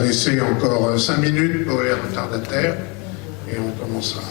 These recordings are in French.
va laisser encore 5 minutes pour les retardataires et on commencera.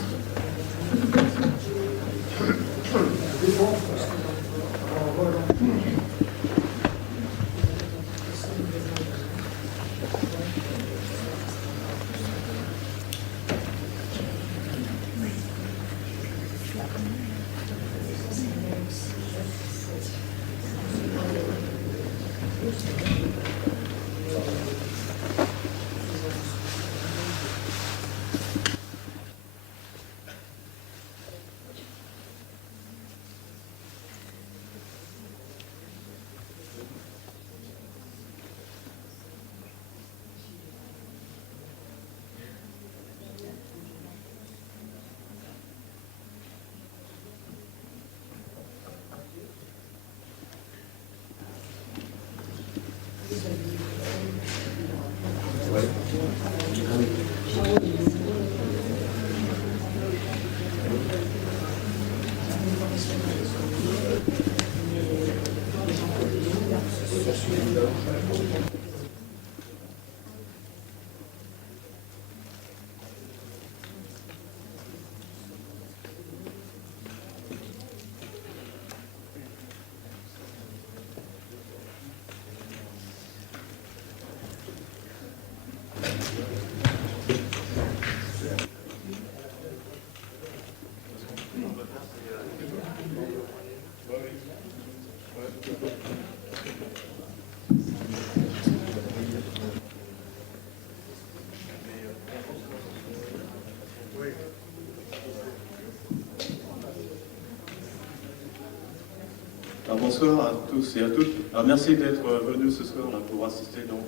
Alors, bonsoir à tous et à toutes. Alors, merci d'être venus ce soir là, pour assister donc,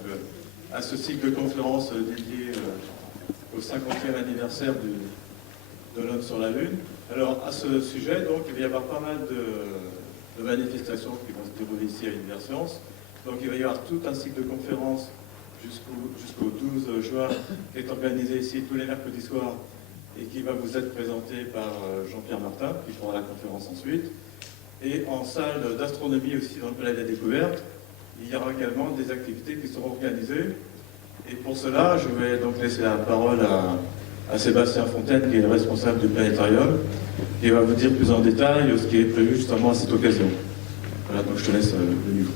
à ce cycle de conférences dédié au 50e anniversaire de l'homme sur la Lune. Alors à ce sujet, donc, il va y avoir pas mal de manifestations qui vont se dérouler ici à Universcience. Donc il va y avoir tout un cycle de conférences jusqu'au 12 juin qui est organisé ici tous les mercredis soirs et qui va vous être présenté par Jean-Pierre Martin, qui fera la conférence ensuite. Et en salle d'astronomie aussi dans le Palais de la Découverte, il y aura également des activités qui seront organisées. Et pour cela, je vais donc laisser la parole à Sébastien Fontaine, qui est le responsable du planétarium, qui va vous dire plus en détail ce qui est prévu justement à cette occasion. Voilà, donc je te laisse le micro.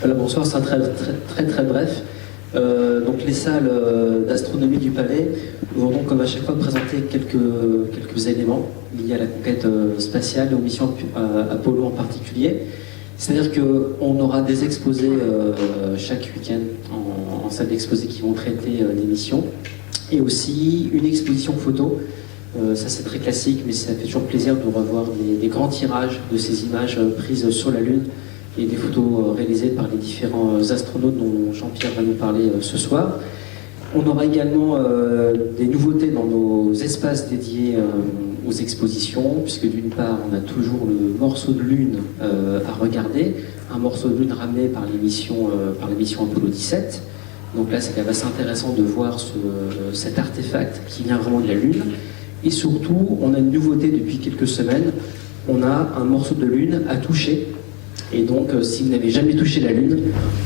Voilà, bonsoir, c'est très bref. Donc les salles d'astronomie du Palais vont donc comme à chaque fois présenter quelques éléments liés à la conquête spatiale et aux missions Apollo en particulier. C'est-à-dire qu'on aura des exposés chaque week-end en salle d'exposés qui vont traiter les missions et aussi une exposition photo. Ça c'est très classique, mais ça fait toujours plaisir de revoir des grands tirages de ces images prises sur la Lune et des photos réalisées par les différents astronautes dont Jean-Pierre va nous parler ce soir. On aura également des nouveautés dans nos espaces dédiés aux expositions, puisque d'une part, on a toujours le morceau de Lune à regarder, un morceau de Lune ramené par l'émission Apollo 17. Donc là, c'est assez intéressant de voir cet artefact qui vient vraiment de la Lune. Et surtout, on a une nouveauté depuis quelques semaines, on a un morceau de Lune à toucher. Et donc, si vous n'avez jamais touché la Lune,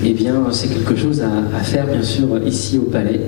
eh bien, c'est quelque chose à faire, bien sûr, ici au Palais.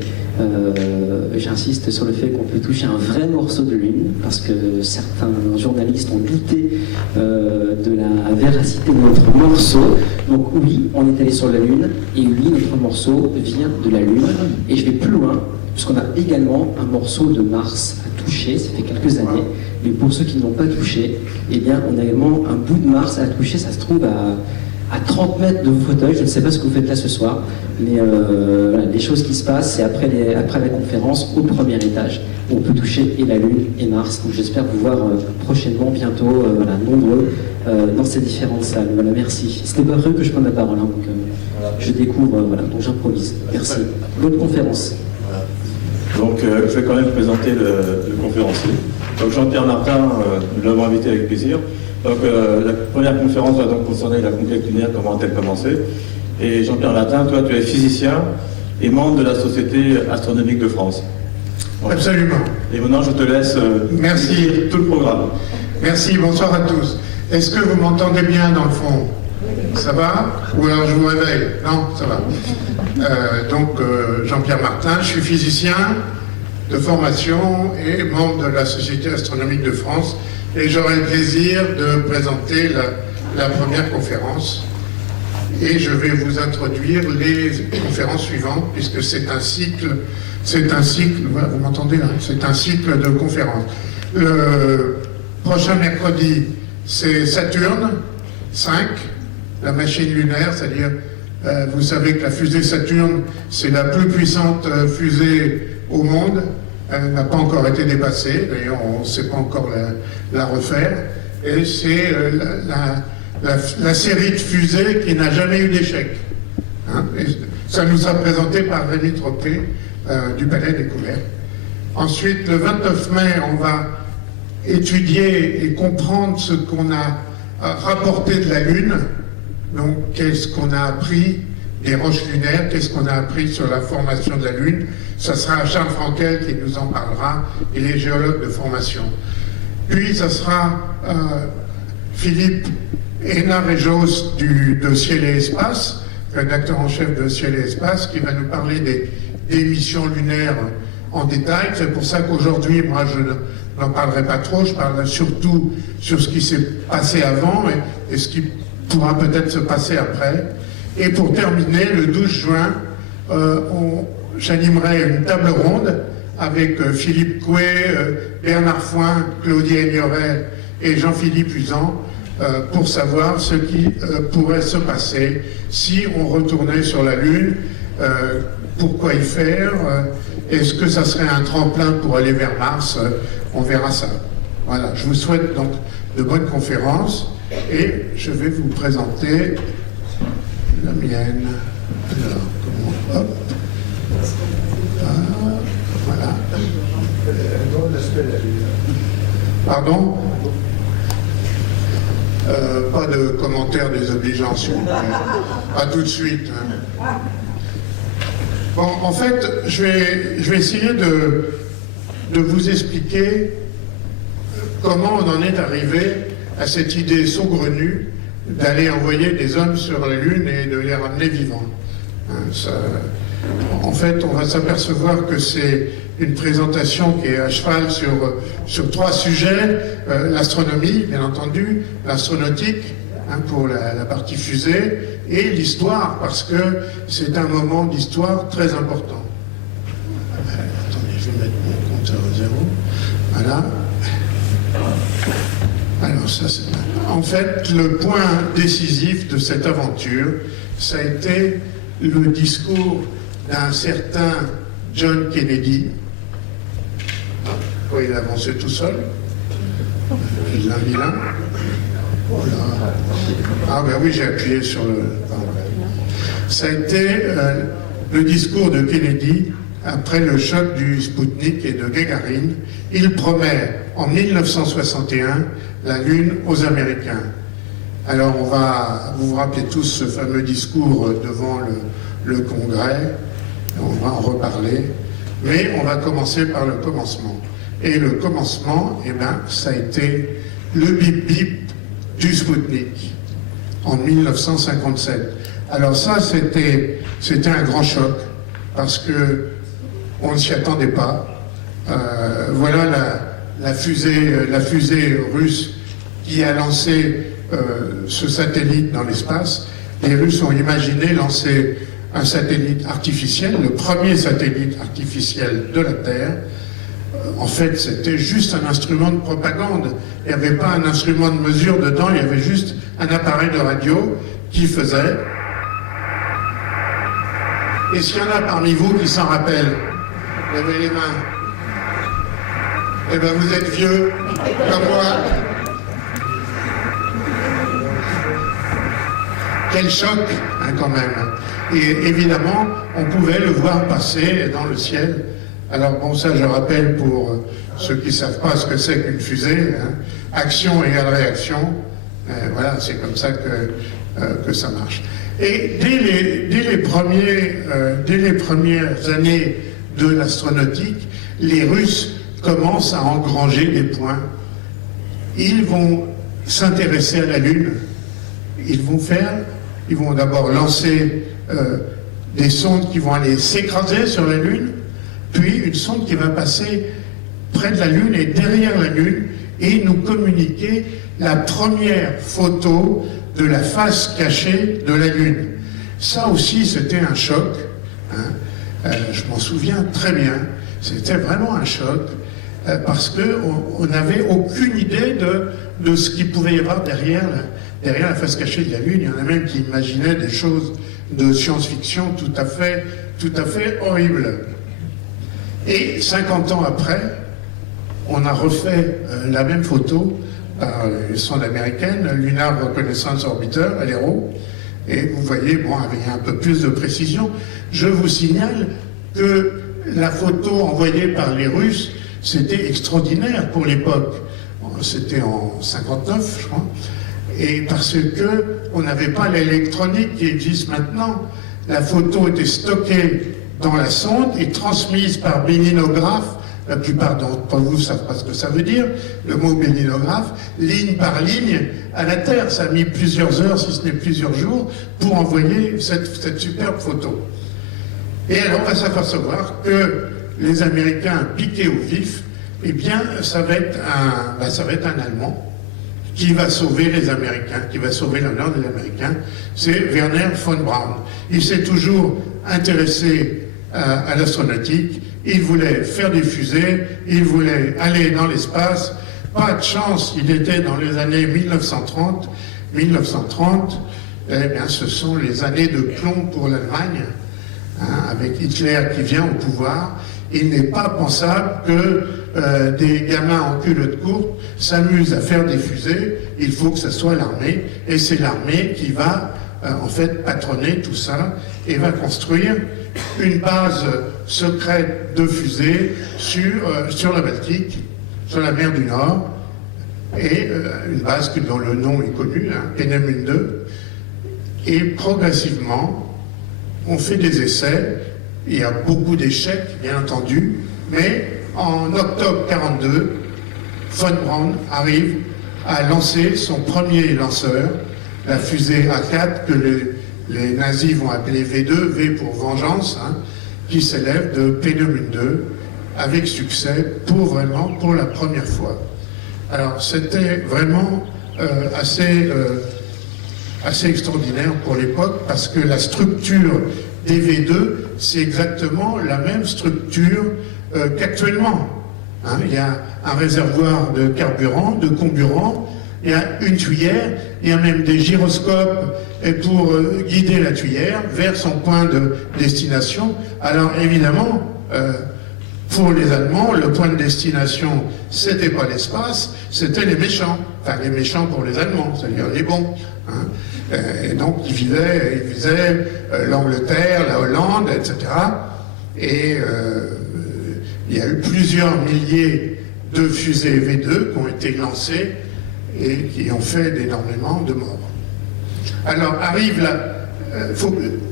J'insiste sur le fait qu'on peut toucher un vrai morceau de Lune, parce que certains journalistes ont douté de la véracité de notre morceau. Donc oui, on est allé sur la Lune, et oui, notre morceau vient de la Lune. Et je vais plus loin, puisqu'on a également un morceau de Mars à toucher, ça fait quelques années. Mais pour ceux qui n'ont pas touché, eh bien, on a également un bout de Mars à toucher. Ça se trouve à 30 mètres de vos fauteuils. Je ne sais pas ce que vous faites là ce soir, mais voilà, les choses qui se passent, c'est après la conférence, au premier étage, où on peut toucher et la Lune et Mars. Donc j'espère vous voir prochainement, bientôt, voilà, nombreux dans ces différentes salles. Voilà, merci. C'était pas prévu que je prenne la parole, hein, donc je découvre, voilà, donc j'improvise. Merci. Bonne conférence. Donc je vais quand même présenter le conférencier. Donc Jean-Pierre Martin, nous l'avons invité avec plaisir. Donc la première conférence va donc concerner la conquête lunaire, comment a-t-elle commencé. Et Jean-Pierre Martin, toi tu es physicien et membre de la Société astronomique de France. Voilà. Absolument. Et maintenant je te laisse merci. Tout le programme. Merci, bonsoir à tous. Est-ce que vous m'entendez bien dans le fond? Ça va? Ou alors je vous réveille? Non, ça va. Jean-Pierre Martin, je suis physicien de formation et membre de la Société astronomique de France, et j'aurai le plaisir de présenter la première conférence. Et je vais vous introduire les conférences suivantes, puisque c'est un cycle, vous m'entendez là? C'est un cycle de conférences. Le prochain mercredi, c'est Saturne 5, la machine lunaire, c'est-à-dire, vous savez que la fusée Saturne, c'est la plus puissante fusée au monde. Elle n'a pas encore été dépassée, d'ailleurs on ne sait pas encore la refaire. Et c'est la série de fusées qui n'a jamais eu d'échec. Hein, ça nous sera présenté par Rémi Tropé du Palais Découverte. Ensuite, le 29 mai, on va étudier et comprendre ce qu'on a rapporté de la Lune. Donc, qu'est-ce qu'on a appris des roches lunaires, qu'est-ce qu'on a appris sur la formation de la Lune. Ça sera Charles Frankel qui nous en parlera, et les géologues de formation. Puis, ça sera Philippe Hénard-Rejos de Ciel et Espace, rédacteur en chef de Ciel et Espace, qui va nous parler des missions lunaires en détail. C'est pour ça qu'aujourd'hui, moi, je n'en parlerai pas trop, je parlerai surtout sur ce qui s'est passé avant et ce qui pourra peut-être se passer après. Et pour terminer, le 12 juin, j'animerai une table ronde avec Philippe Coué, Bernard Foin, Claudie Aignoret et Jean-Philippe Usan pour savoir ce qui pourrait se passer si on retournait sur la Lune, pourquoi y faire, est-ce que ça serait un tremplin pour aller vers Mars, on verra ça. Voilà, je vous souhaite donc de bonnes conférences et je vais vous présenter la mienne. Alors, hop. Voilà. Pardon? Pas de commentaires désobligeants, s'il vous plaît. Pas tout de suite. Hein. Bon, en fait, je vais essayer de vous expliquer comment on en est arrivé à cette idée saugrenue d'aller envoyer des hommes sur la Lune et de les ramener vivants. Hein, en fait, on va s'apercevoir que c'est une présentation qui est à cheval sur trois sujets, l'astronomie, bien entendu, l'astronautique, hein, pour la partie fusée, et l'histoire, parce que c'est un moment d'histoire très important. Attendez, je vais mettre mon compteur au 0. Voilà. Alors ça, c'est... En fait, le point décisif de cette aventure, ça a été le discours d'un certain John Kennedy. Il a avancé tout seul. Il l'a mis là. Voilà. Ah ben oui, j'ai appuyé sur le... Ça a été le discours de Kennedy après le choc du Spoutnik et de Gagarin. Il promet en 1961 la Lune aux Américains. Alors vous vous rappelez tous ce fameux discours devant le Congrès, on va en reparler, mais on va commencer par le commencement. Et le commencement, eh ben, ça a été le bip-bip du Spoutnik en 1957. Alors ça, c'était un grand choc, parce que on ne s'y attendait pas. Voilà la fusée russe qui a lancé ce satellite dans l'espace. Les Russes ont imaginé lancer un satellite artificiel, le premier satellite artificiel de la Terre. En fait, c'était juste un instrument de propagande. Il n'y avait pas un instrument de mesure dedans, il y avait juste un appareil de radio qui faisait. Et s'il y en a parmi vous qui s'en rappellent, levez les mains. Eh bien, vous êtes vieux, comme moi. Quel choc, hein, quand même. Et évidemment, on pouvait le voir passer dans le ciel. Alors bon, ça je rappelle pour ceux qui ne savent pas ce que c'est qu'une fusée, hein. Action égale réaction, voilà, c'est comme ça que ça marche. Et dès les premières années de l'astronautique, les Russes commencent à engranger des points. Ils vont s'intéresser à la Lune, ils vont d'abord lancer des sondes qui vont aller s'écraser sur la Lune, puis une sonde qui va passer près de la Lune et derrière la Lune et nous communiquer la première photo de la face cachée de la Lune. Ça aussi, c'était un choc. Hein. Je m'en souviens très bien. C'était vraiment un choc parce qu'on n'avait aucune idée de ce qu'il pouvait y avoir derrière la face cachée de la Lune. Il y en a même qui imaginaient des choses de science-fiction tout à fait horribles. Et 50 ans après, on a refait la même photo par une sonde américaine, Lunar Reconnaissance Orbiter, LRO, et vous voyez, bon, avec un peu plus de précision. Je vous signale que la photo envoyée par les Russes, c'était extraordinaire pour l'époque. C'était en 59, je crois, et parce que on n'avait pas l'électronique qui existe maintenant. La photo était stockée dans la sonde et transmise par béninographe. La plupart d'entre vous ne savent pas ce que ça veut dire, le mot béninographe, ligne par ligne à la Terre. Ça a mis plusieurs heures, si ce n'est plusieurs jours, pour envoyer cette superbe photo. Et alors on va s'apercevoir que les Américains piqués au vif, eh bien ça va être un Allemand qui va sauver les Américains, qui va sauver l'honneur des Américains, c'est Wernher von Braun. Il s'est toujours intéressé à l'astronautique, il voulait faire des fusées, il voulait aller dans l'espace. Pas de chance, il était dans les années 1930. 1930, eh bien, ce sont les années de plomb pour l'Allemagne, hein, avec Hitler qui vient au pouvoir. Il n'est pas pensable que des gamins en culotte courte s'amusent à faire des fusées. Il faut que ce soit l'armée, et c'est l'armée qui va en fait patronner tout ça et va construire une base secrète de fusées sur la Baltique, sur la mer du Nord, et une base dont le nom est connu, hein, Peenemünde. Et progressivement, on fait des essais. Il y a beaucoup d'échecs, bien entendu, mais en octobre 1942, von Braun arrive à lancer son premier lanceur, la fusée A4 que les nazis vont appeler V2, V pour vengeance, hein, qui s'élève de Peenemünde avec succès pour la première fois. Alors c'était vraiment assez extraordinaire pour l'époque parce que la structure des V2, c'est exactement la même structure qu'actuellement. Hein, il y a un réservoir de carburant, de comburant, il y a une tuyère, il y a même des gyroscopes pour guider la tuyère vers son point de destination. Alors évidemment, pour les Allemands, le point de destination, c'était pas l'espace, c'était les méchants. Enfin, les méchants pour les Allemands, c'est-à-dire les bons. Hein. Et donc, ils visaient l'Angleterre, la Hollande, etc. Et il y a eu plusieurs milliers de fusées V2 qui ont été lancées et qui ont fait énormément de morts. Alors, arrive là,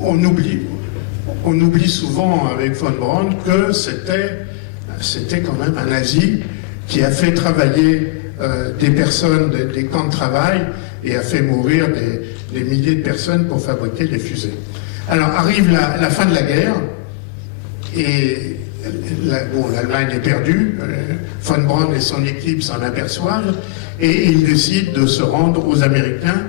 on oublie souvent avec von Braun que c'était quand même un nazi qui a fait travailler des personnes, des camps de travail, et a fait mourir des milliers de personnes pour fabriquer des fusées. Alors arrive la fin de la guerre, et l'Allemagne est perdue, von Braun et son équipe s'en aperçoivent, et ils décident de se rendre aux Américains,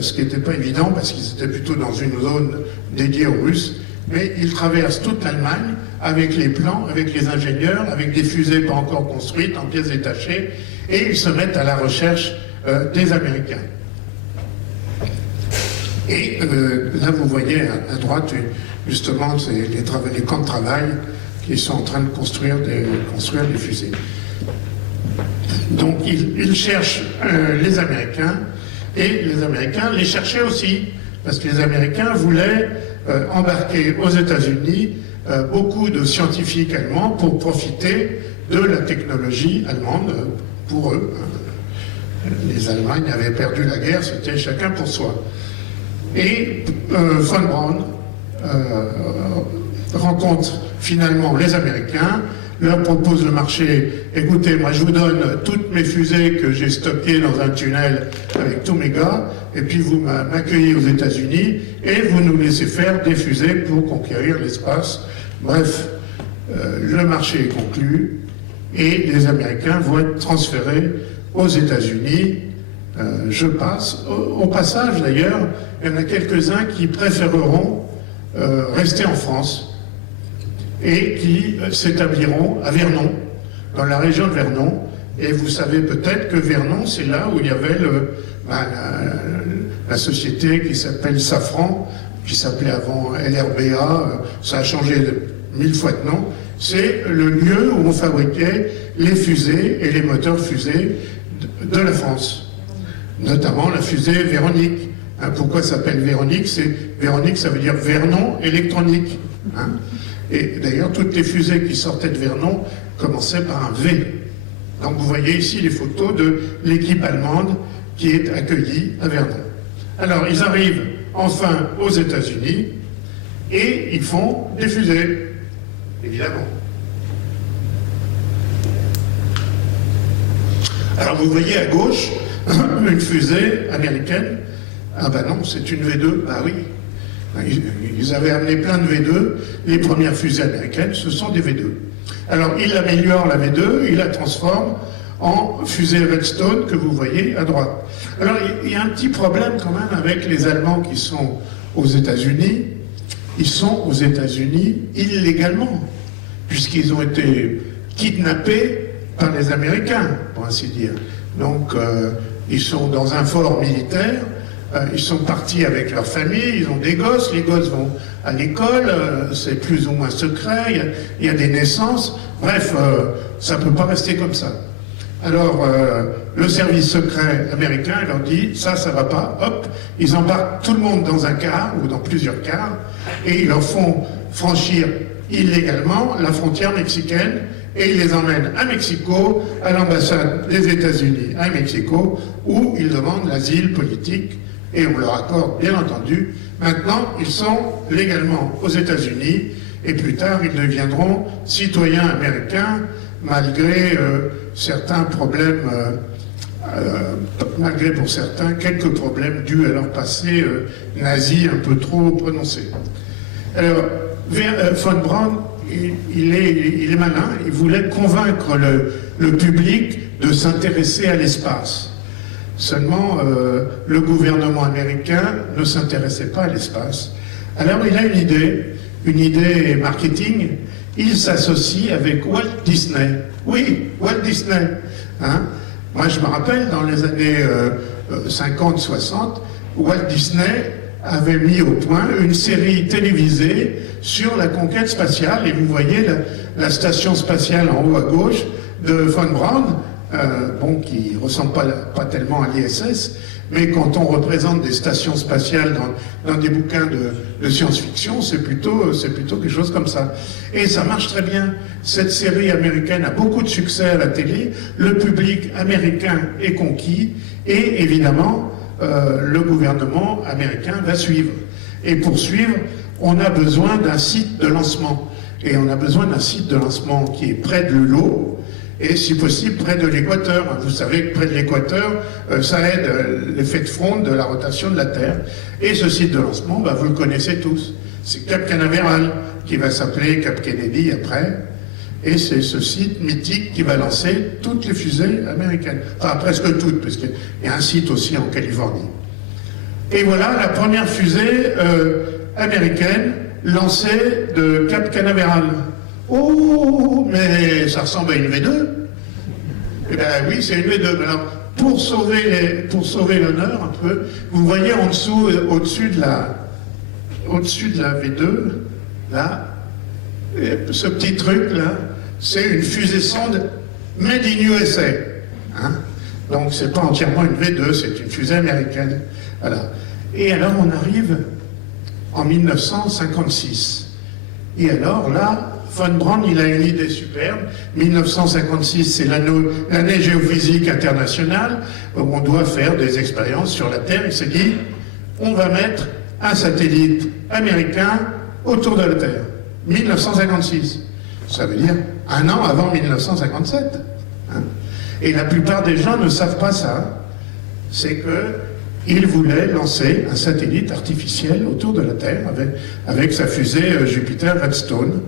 ce qui n'était pas évident parce qu'ils étaient plutôt dans une zone dédiée aux Russes, mais ils traversent toute l'Allemagne avec les plans, avec les ingénieurs, avec des fusées pas encore construites, en pièces détachées, et ils se mettent à la recherche des Américains. Et là, vous voyez à droite, justement, c'est les camps de travail qui sont en train de construire des fusées. Donc, ils cherchent les Américains, et les Américains les cherchaient aussi, parce que les Américains voulaient embarquer aux États-Unis beaucoup de scientifiques allemands pour profiter de la technologie allemande pour eux. Les Allemagnes avaient perdu la guerre, c'était chacun pour soi. Et von Braun rencontre finalement les Américains, leur propose le marché, écoutez, moi je vous donne toutes mes fusées que j'ai stockées dans un tunnel avec tous mes gars, et puis vous m'accueillez aux États-Unis, et vous nous laissez faire des fusées pour conquérir l'espace. Bref, le marché est conclu, et les Américains vont être transférés aux États-Unis. Je passe. Au passage, d'ailleurs, il y en a quelques-uns qui préféreront rester en France et qui s'établiront à Vernon, dans la région de Vernon. Et vous savez peut-être que Vernon, c'est là où il y avait la société qui s'appelle Safran, qui s'appelait avant LRBA, ça a changé 1000 fois de nom. C'est le lieu où on fabriquait les fusées et les moteurs fusées de la France, notamment la fusée Véronique. Pourquoi ça s'appelle Véronique? Véronique, ça veut dire Vernon électronique. Et d'ailleurs, toutes les fusées qui sortaient de Vernon commençaient par un V. Donc vous voyez ici les photos de l'équipe allemande qui est accueillie à Vernon. Alors ils arrivent enfin aux États-Unis et ils font des fusées, évidemment. Alors vous voyez à gauche une fusée américaine. Ah ben non, c'est une V2, bah oui. Ils avaient amené plein de V2, les premières fusées américaines, ce sont des V2. Alors ils améliorent la V2, ils la transforment en fusée Redstone que vous voyez à droite. Alors il y a un petit problème quand même avec les Allemands qui sont aux États-Unis. Ils sont aux États-Unis illégalement, puisqu'ils ont été kidnappés par les Américains, pour ainsi dire. Donc ils sont dans un fort militaire. Ils sont partis avec leur famille, ils ont des gosses, les gosses vont à l'école, c'est plus ou moins secret, il y a des naissances, bref, ça ne peut pas rester comme ça. Alors, le service secret américain leur dit, ça va pas, hop, ils embarquent tout le monde dans un car, ou dans plusieurs cars, et ils leur font franchir illégalement la frontière mexicaine, et ils les emmènent à Mexico, à l'ambassade des États-Unis à Mexico, où ils demandent l'asile politique, et on leur accorde, bien entendu. Maintenant, ils sont légalement aux États-Unis, et plus tard, ils deviendront citoyens américains, malgré certains problèmes, malgré pour certains, quelques problèmes dus à leur passé nazi un peu trop prononcé. Alors, von Braun, il est malin, il voulait convaincre le public de s'intéresser à l'espace. Seulement, le gouvernement américain ne s'intéressait pas à l'espace. Alors il a une idée marketing. Il s'associe avec Walt Disney. Oui, Walt Disney. Moi, je me rappelle, dans les années 50-60, Walt Disney avait mis au point une série télévisée sur la conquête spatiale. Et vous voyez la station spatiale en haut à gauche de von Braun. Qui ne ressemble pas tellement à l'ISS, mais quand on représente des stations spatiales dans des bouquins de science-fiction, c'est plutôt quelque chose comme ça. Et ça marche très bien. Cette série américaine a beaucoup de succès à la télé, le public américain est conquis, et évidemment, le gouvernement américain va suivre. Et pour suivre, on a besoin d'un site de lancement. Et on a besoin d'un site de lancement qui est près de l'eau, et si possible près de l'équateur. Vous savez que près de l'équateur, ça aide l'effet de fronde de la rotation de la Terre. Et ce site de lancement, vous le connaissez tous. C'est Cap Canaveral, qui va s'appeler Cap Kennedy après. Et c'est ce site mythique qui va lancer toutes les fusées américaines. Enfin, presque toutes, parce qu'il y a un site aussi en Californie. Et voilà la première fusée américaine lancée de Cap Canaveral. Oh, mais ça ressemble à une V2. Eh bien oui, c'est une V2. Alors, pour sauver l'honneur un peu, vous voyez en dessous, au-dessus de la V2, là, ce petit truc là, c'est une fusée sonde made in USA. Donc c'est pas entièrement une V2, c'est une fusée américaine. Voilà. Et alors on arrive en 1956. Et alors là, von Braun, il a une idée superbe. 1956, c'est l'année géophysique internationale, où on doit faire des expériences sur la Terre. Il s'est dit, on va mettre un satellite américain autour de la Terre. 1956. Ça veut dire un an avant 1957. Hein. Et la plupart des gens ne savent pas ça. C'est qu'il voulait lancer un satellite artificiel autour de la Terre avec sa fusée Jupiter Redstone.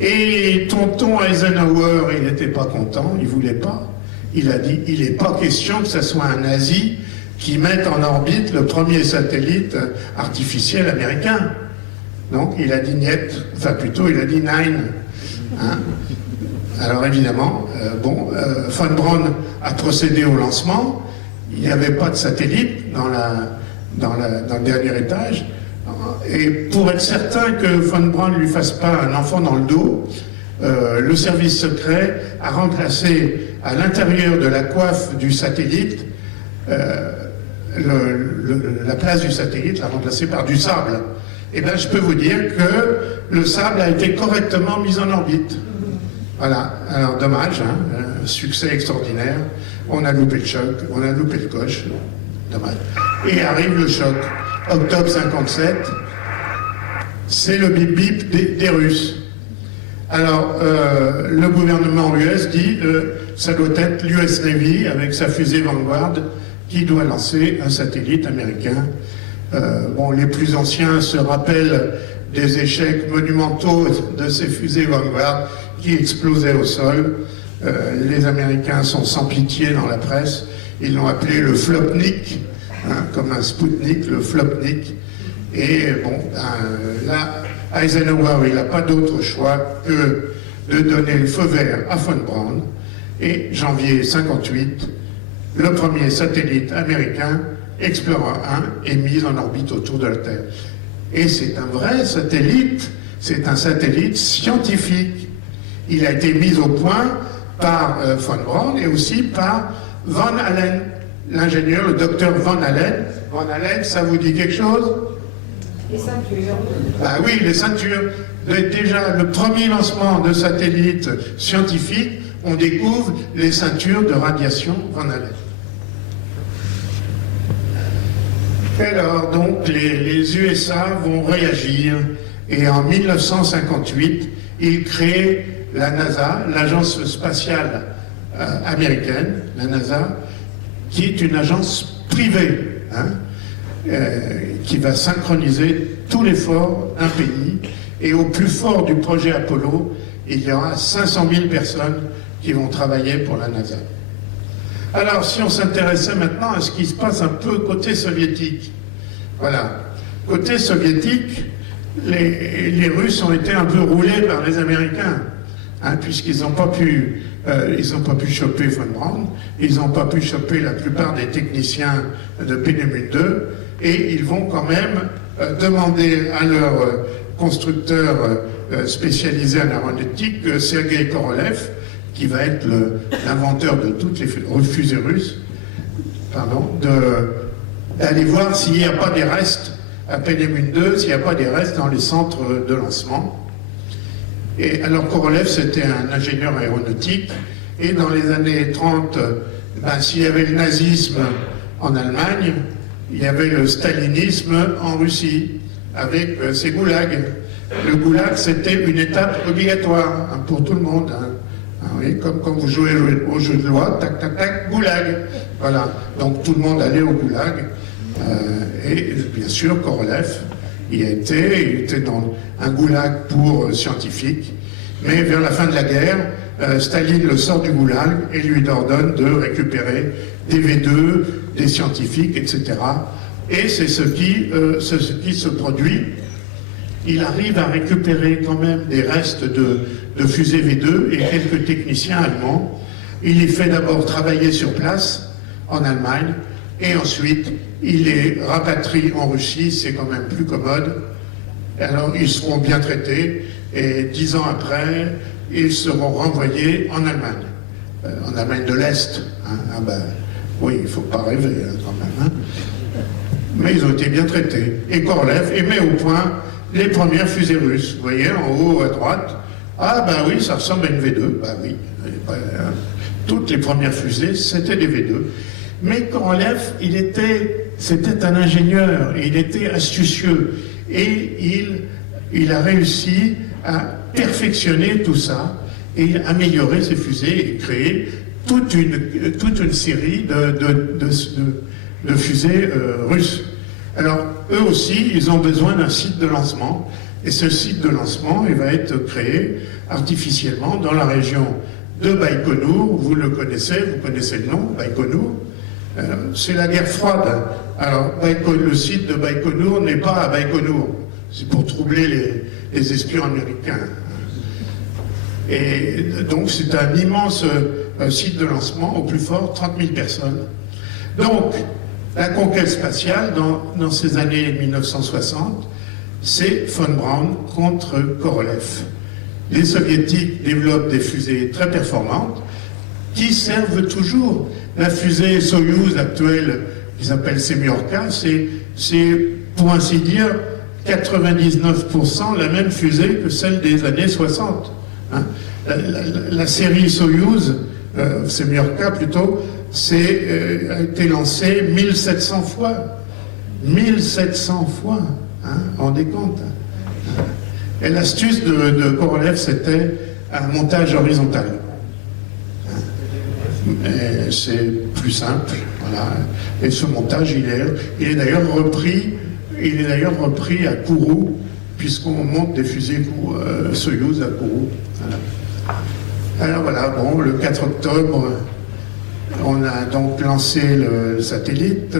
Et tonton Eisenhower, il n'était pas content, il ne voulait pas. Il a dit, il n'est pas question que ce soit un nazi qui mette en orbite le premier satellite artificiel américain. Donc il a dit niet, enfin plutôt il a dit nein. Hein. Alors évidemment, von Braun a procédé au lancement. Il n'y avait pas de satellite dans le dernier étage. Et pour être certain que von Braun ne lui fasse pas un enfant dans le dos, le service secret a remplacé à l'intérieur de la coiffe du satellite, la place du satellite l'a remplacé par du sable. Et bien je peux vous dire que le sable a été correctement mis en orbite. Voilà, alors dommage, hein, un succès extraordinaire. On a loupé le choc, on a loupé le coche, dommage. Et arrive le choc, octobre 57, c'est le bip-bip des Russes. Alors, le gouvernement US dit ça doit être l'US Navy avec sa fusée Vanguard qui doit lancer un satellite américain. Les plus anciens se rappellent des échecs monumentaux de ces fusées Vanguard qui explosaient au sol. Les Américains sont sans pitié dans la presse. Ils l'ont appelé le Flopnik, hein, comme un Spoutnik, le Flopnik. Et là, Eisenhower, il n'a pas d'autre choix que de donner le feu vert à von Braun. Et janvier 58, le premier satellite américain, Explorer 1, est mis en orbite autour de la Terre. Et c'est un vrai satellite, c'est un satellite scientifique. Il a été mis au point par von Braun et aussi par Van Allen, l'ingénieur, le docteur Van Allen. Van Allen, ça vous dit quelque chose? Les ceintures. Ah oui, les ceintures. Déjà, le premier lancement de satellites scientifiques, on découvre les ceintures de radiation Van Allen. Alors, donc, les USA vont réagir et en 1958, ils créent la NASA, l'agence spatiale américaine, la NASA, qui est une agence privée, hein, qui va synchroniser tout l'effort d'un pays. Et au plus fort du projet Apollo, il y aura 500 000 personnes qui vont travailler pour la NASA. Alors, si on s'intéressait maintenant à ce qui se passe un peu côté soviétique, voilà. Côté soviétique, les Russes ont été un peu roulés par les Américains, hein, puisqu'ils n'ont pas pu choper von Braun, ils n'ont pas pu choper la plupart des techniciens de Pénémune 2, et ils vont quand même demander à leur constructeur spécialisé en aéronautique, Sergei Korolev, qui va être l'inventeur de toutes les fusées russes, d'aller voir s'il n'y a pas des restes à Pénémune 2, s'il n'y a pas des restes dans les centres de lancement. Et alors Korolev, c'était un ingénieur aéronautique, et dans les années 30, s'il y avait le nazisme en Allemagne, il y avait le stalinisme en Russie, avec ses goulags. Le goulag, c'était une étape obligatoire, hein, pour tout le monde. Hein. Oui, comme quand vous jouez au jeu de loi, tac, tac, tac, goulag. Voilà. Donc tout le monde allait au goulag. Et bien sûr, Korolev, il était dans un goulag pour scientifiques. Mais vers la fin de la guerre, Staline le sort du goulag et lui ordonne de récupérer des V2, des scientifiques, etc. Et c'est ce qui se produit. Il arrive à récupérer quand même des restes de fusées V2 et quelques techniciens allemands. Il les fait d'abord travailler sur place, en Allemagne, et ensuite il les rapatrie en Russie, c'est quand même plus commode. Alors ils seront bien traités, et 10 ans après, ils seront renvoyés en Allemagne de l'Est. Hein. Oui, il ne faut pas rêver hein, quand même. Hein. Mais ils ont été bien traités. Et Korolev met au point les premières fusées russes. Vous voyez, en haut à droite, oui, ça ressemble à une V2. Oui, toutes les premières fusées, c'était des V2. Mais Korolev, c'était un ingénieur, et il était astucieux. Et il a réussi à perfectionné tout ça et amélioré ces fusées et créé toute une série de fusées russes. Alors, eux aussi, ils ont besoin d'un site de lancement. Et ce site de lancement, il va être créé artificiellement dans la région de Baïkonour. Vous le connaissez, vous connaissez le nom, Baïkonour. C'est la guerre froide. Alors, le site de Baïkonour n'est pas à Baïkonour. C'est pour troubler les espions américains. Et donc, c'est un immense site de lancement, au plus fort, 30 000 personnes. Donc, la conquête spatiale, dans ces années 1960, c'est von Braun contre Korolev. Les soviétiques développent des fusées très performantes qui servent toujours. La fusée Soyouz actuelle, qu'ils appellent Semyorka, c'est pour ainsi dire 99% la même fusée que celle des années 60. Hein. La série Soyouz, Semyorka plutôt, a été lancée 1700 fois. 1700 fois. Hein, rendez compte. Et l'astuce de Korolev, c'était un montage horizontal. C'est plus simple, voilà. Et ce montage, il est d'ailleurs repris à Kourou, puisqu'on monte des fusées Soyouz à Kourou. Voilà. Alors voilà, bon, le 4 octobre, on a donc lancé le satellite,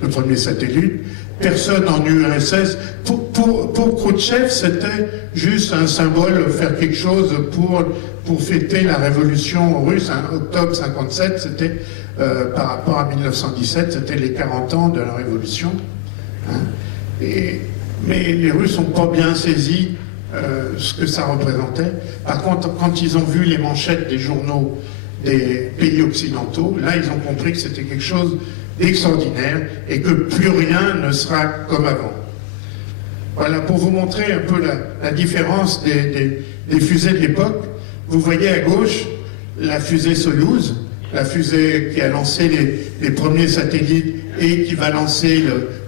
le premier satellite. Personne en URSS. Pour Khrouchtchev, c'était juste un symbole, faire quelque chose pour fêter la révolution russe. Hein. Octobre 57, c'était par rapport à 1917, c'était les 40 ans de la révolution. Hein. Mais les Russes n'ont pas bien saisi ce que ça représentait. Par contre, quand ils ont vu les manchettes des journaux des pays occidentaux, là, ils ont compris que c'était quelque chose extraordinaire et que plus rien ne sera comme avant. Voilà, pour vous montrer un peu la différence des fusées de l'époque, vous voyez à gauche la fusée Soyouz, la fusée qui a lancé les premiers satellites et qui va lancer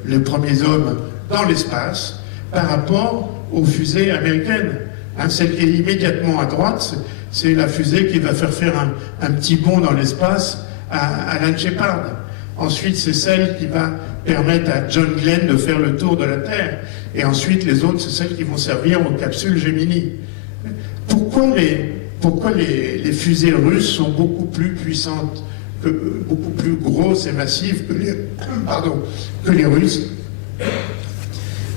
les premiers hommes dans l'espace, par rapport aux fusées américaines. Hein, celle qui est immédiatement à droite, c'est la fusée qui va faire un petit bond dans l'espace à Alan Shepard. Ensuite, c'est celle qui va permettre à John Glenn de faire le tour de la Terre. Et ensuite, les autres, c'est celles qui vont servir aux capsules Gemini. Pourquoi les fusées russes sont beaucoup plus puissantes, beaucoup plus grosses et massives que les Russes?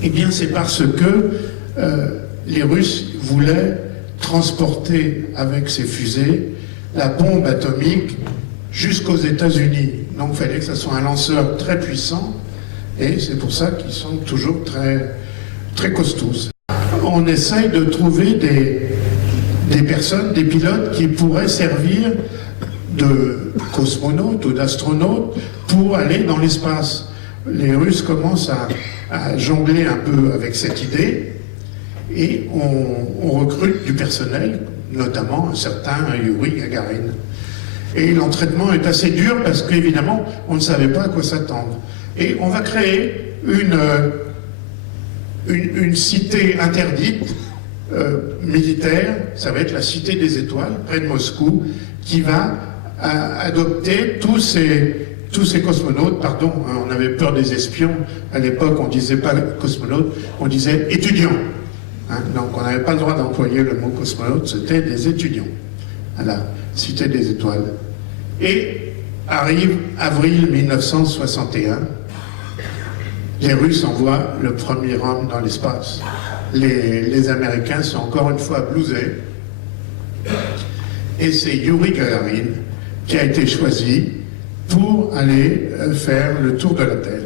Eh bien, c'est parce que les Russes voulaient transporter avec ces fusées la bombe atomique jusqu'aux États-Unis. Donc il fallait que ce soit un lanceur très puissant, et c'est pour ça qu'ils sont toujours très, très costauds. On essaye de trouver des personnes, des pilotes qui pourraient servir de cosmonautes ou d'astronautes pour aller dans l'espace. Les Russes commencent à jongler un peu avec cette idée, et on recrute du personnel, notamment un certain Yuri Gagarin. Et l'entraînement est assez dur parce qu'évidemment, on ne savait pas à quoi s'attendre. Et on va créer une cité interdite, militaire, ça va être la Cité des Étoiles, près de Moscou, qui va adopter tous ces cosmonautes, pardon, on avait peur des espions, à l'époque on ne disait pas cosmonautes, on disait étudiants. Hein, donc on n'avait pas le droit d'employer le mot cosmonaute, c'était des étudiants. Voilà, Cité des Étoiles. Et arrive avril 1961, les Russes envoient le premier homme dans l'espace. Les Américains sont encore une fois blousés. Et c'est Yuri Gagarin qui a été choisi pour aller faire le tour de la Terre.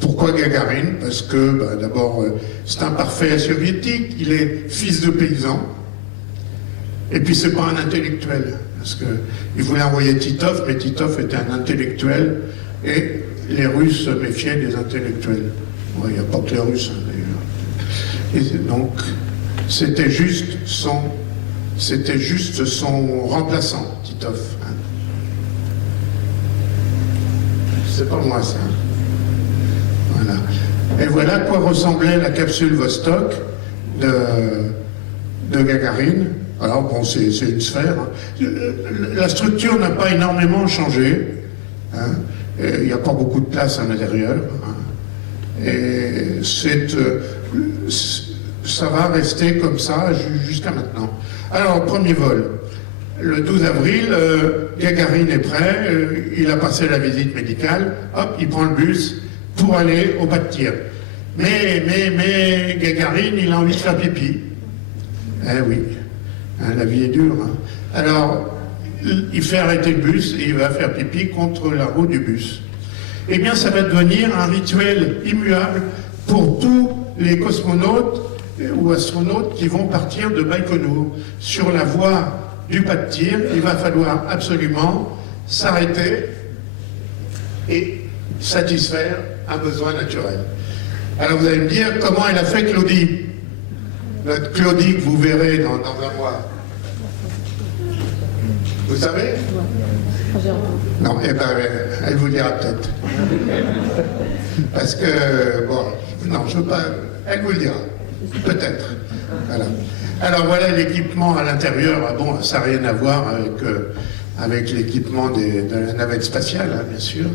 Pourquoi Gagarin? Parce que, d'abord, c'est un parfait soviétique, il est fils de paysan, et puis c'est pas un intellectuel, parce qu'il voulait envoyer Titov, mais Titov était un intellectuel, et les Russes se méfiaient des intellectuels. Il n'y a pas que les Russes, d'ailleurs. Et donc, c'était juste son remplaçant, Titov. Hein. C'est pas moi, ça. Voilà. Et voilà à quoi ressemblait la capsule Vostok de Gagarine. Alors bon, c'est une sphère. Hein. La structure n'a pas énormément changé. Hein. Il n'y a pas beaucoup de place à l'intérieur. Hein. Et ça va rester comme ça jusqu'à maintenant. Alors, premier vol. Le 12 avril, Gagarine est prêt, il a passé la visite médicale, hop, il prend le bus pour aller au pas de tir. Mais Gagarine, il a envie de faire pipi. Eh oui, hein, la vie est dure. Hein. Alors, il fait arrêter le bus et il va faire pipi contre la roue du bus. Eh bien, ça va devenir un rituel immuable pour tous les cosmonautes ou astronautes qui vont partir de Baïkonour. Sur la voie du pas de tir, il va falloir absolument s'arrêter et satisfaire un besoin naturel. Alors vous allez me dire, comment elle a fait Claudie? Notre Claudie que vous verrez dans un mois. Vous savez? Non, eh ben, elle vous dira peut-être. Parce que, bon, non, je veux pas, elle vous le dira. Peut-être. Voilà. Alors voilà l'équipement à l'intérieur. Ah bon, ça n'a rien à voir avec l'équipement de la navette spatiale, hein, bien sûr.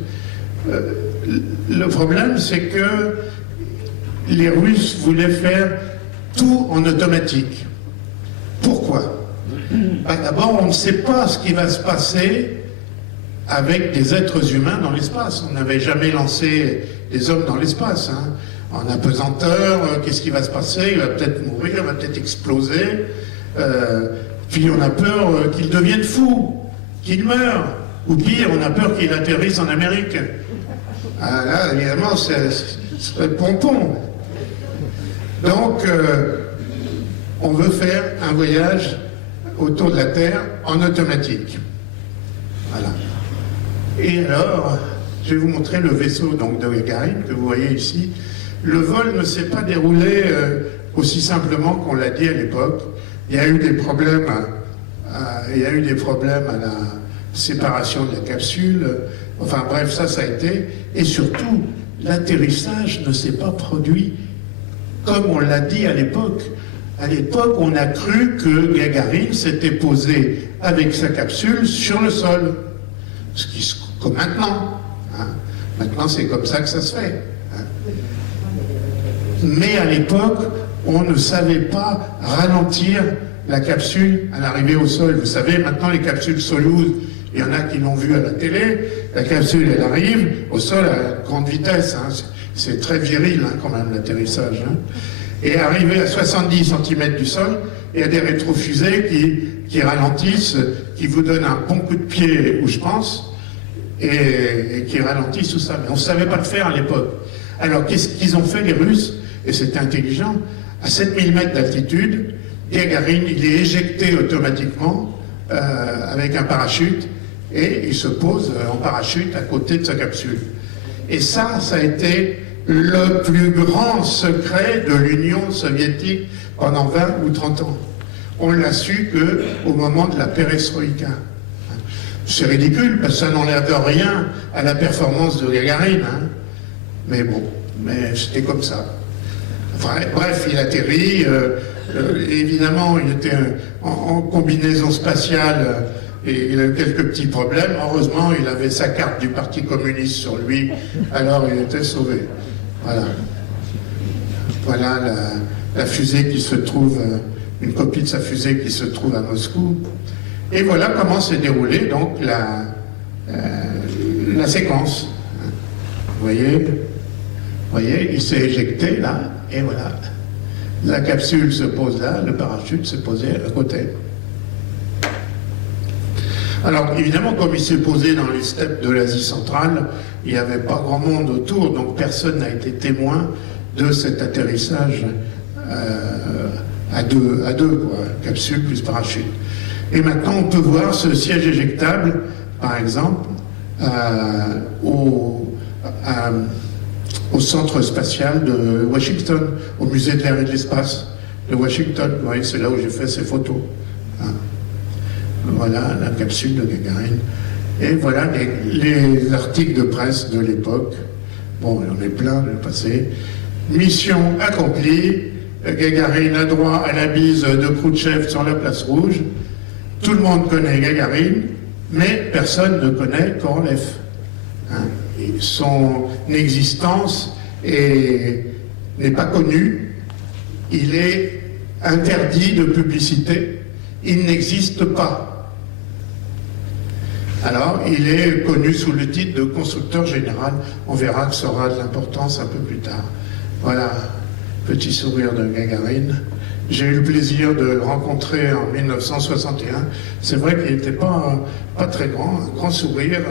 Le problème, c'est que les Russes voulaient faire tout en automatique. Pourquoi? D'abord, on ne sait pas ce qui va se passer avec des êtres humains dans l'espace. On n'avait jamais lancé des hommes dans l'espace. Hein. En apesanteur, qu'est-ce qui va se passer? Il va peut-être mourir, il va peut-être exploser. Puis on a peur qu'il devienne fou, qu'il meure. Ou pire, on a peur qu'il atterrisse en Amérique. Ah, là, évidemment, c'est le pompon. Donc, on veut faire un voyage autour de la Terre en automatique. Voilà. Et alors, je vais vous montrer le vaisseau donc, de Gagarine que vous voyez ici. Le vol ne s'est pas déroulé aussi simplement qu'on l'a dit à l'époque. Il y a eu des problèmes à la séparation de la capsule. Enfin bref, ça a été. Et surtout, l'atterrissage ne s'est pas produit comme on l'a dit à l'époque. À l'époque, on a cru que Gagarine s'était posé avec sa capsule sur le sol. Ce qui, comme maintenant. Hein. Maintenant, c'est comme ça que ça se fait. Hein. Mais à l'époque, on ne savait pas ralentir la capsule à l'arrivée au sol. Vous savez, maintenant, les capsules Soyouz, il y en a qui l'ont vu à la télé, la capsule, elle arrive au sol à grande vitesse. Hein. C'est très viril, hein, quand même, l'atterrissage. Hein. Et arrivé à 70 cm du sol, il y a des rétrofusées qui ralentissent, qui vous donnent un bon coup de pied où je pense, et qui ralentissent tout ça. Mais on ne savait pas le faire à l'époque. Alors qu'est-ce qu'ils ont fait les Russes? Et c'était intelligent. À 7000 mètres d'altitude, Gagarine, il est éjecté automatiquement avec un parachute, et il se pose en parachute à côté de sa capsule. Et ça a été le plus grand secret de l'Union soviétique pendant 20 ou 30 ans. On l'a su qu'au moment de la perestroïka. C'est ridicule, parce que ça n'enlève rien à la performance de Gagarine. Hein. Mais bon, mais c'était comme ça. Enfin, bref, il atterrit. Évidemment, il était en combinaison spatiale. Et il a eu quelques petits problèmes. Heureusement, il avait sa carte du Parti communiste sur lui. Alors, il était sauvé. Voilà. Voilà la fusée qui se trouve, une copie de sa fusée qui se trouve à Moscou. Et voilà comment s'est déroulée donc la séquence. Vous voyez, il s'est éjecté là, et voilà. La capsule se pose là, le parachute se posait à côté. Alors évidemment, comme il s'est posé dans les steppes de l'Asie centrale, il n'y avait pas grand monde autour, donc personne n'a été témoin de cet atterrissage à deux quoi, capsule plus parachute. Et maintenant, on peut voir ce siège éjectable, par exemple, au centre spatial de Washington, au musée de l'air et de l'espace de Washington. Vous voyez, c'est là où j'ai fait ces photos. Hein. Voilà la capsule de Gagarine. Et voilà les articles de presse de l'époque. Bon, il y en a plein, le passé. Mission accomplie, Gagarine a droit à la bise de Khrouchtchev sur la place rouge. Tout le monde connaît Gagarine, mais personne ne connaît Korolev. Hein? Son existence n'est pas connue. Il est interdit de publicité. Il n'existe pas. Alors, il est connu sous le titre de constructeur général. On verra que ça aura de l'importance un peu plus tard. Voilà, petit sourire de Gagarine. J'ai eu le plaisir de le rencontrer en 1961. C'est vrai qu'il n'était pas très grand, un grand sourire,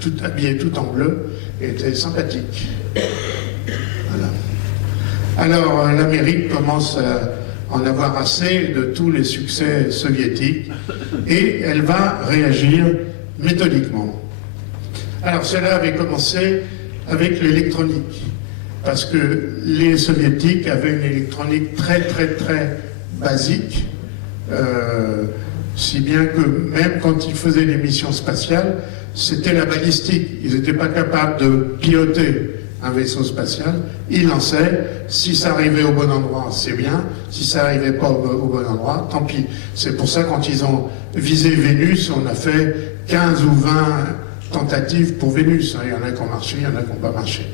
tout habillé tout en bleu, et était sympathique. Voilà. Alors, l'Amérique commence à en avoir assez de tous les succès soviétiques, et elle va réagir méthodiquement. Alors, cela avait commencé avec l'électronique, parce que les soviétiques avaient une électronique très basique, si bien que même quand ils faisaient des missions spatiales, c'était la balistique. Ils n'étaient pas capables de piloter un vaisseau spatial. Ils lançaient. Si ça arrivait au bon endroit, c'est bien. Si ça n'arrivait pas au bon endroit, tant pis. C'est pour ça, quand ils ont visé Vénus, on a fait 15 ou 20 tentatives pour Vénus. Il y en a qui ont marché, il y en a qui n'ont pas marché.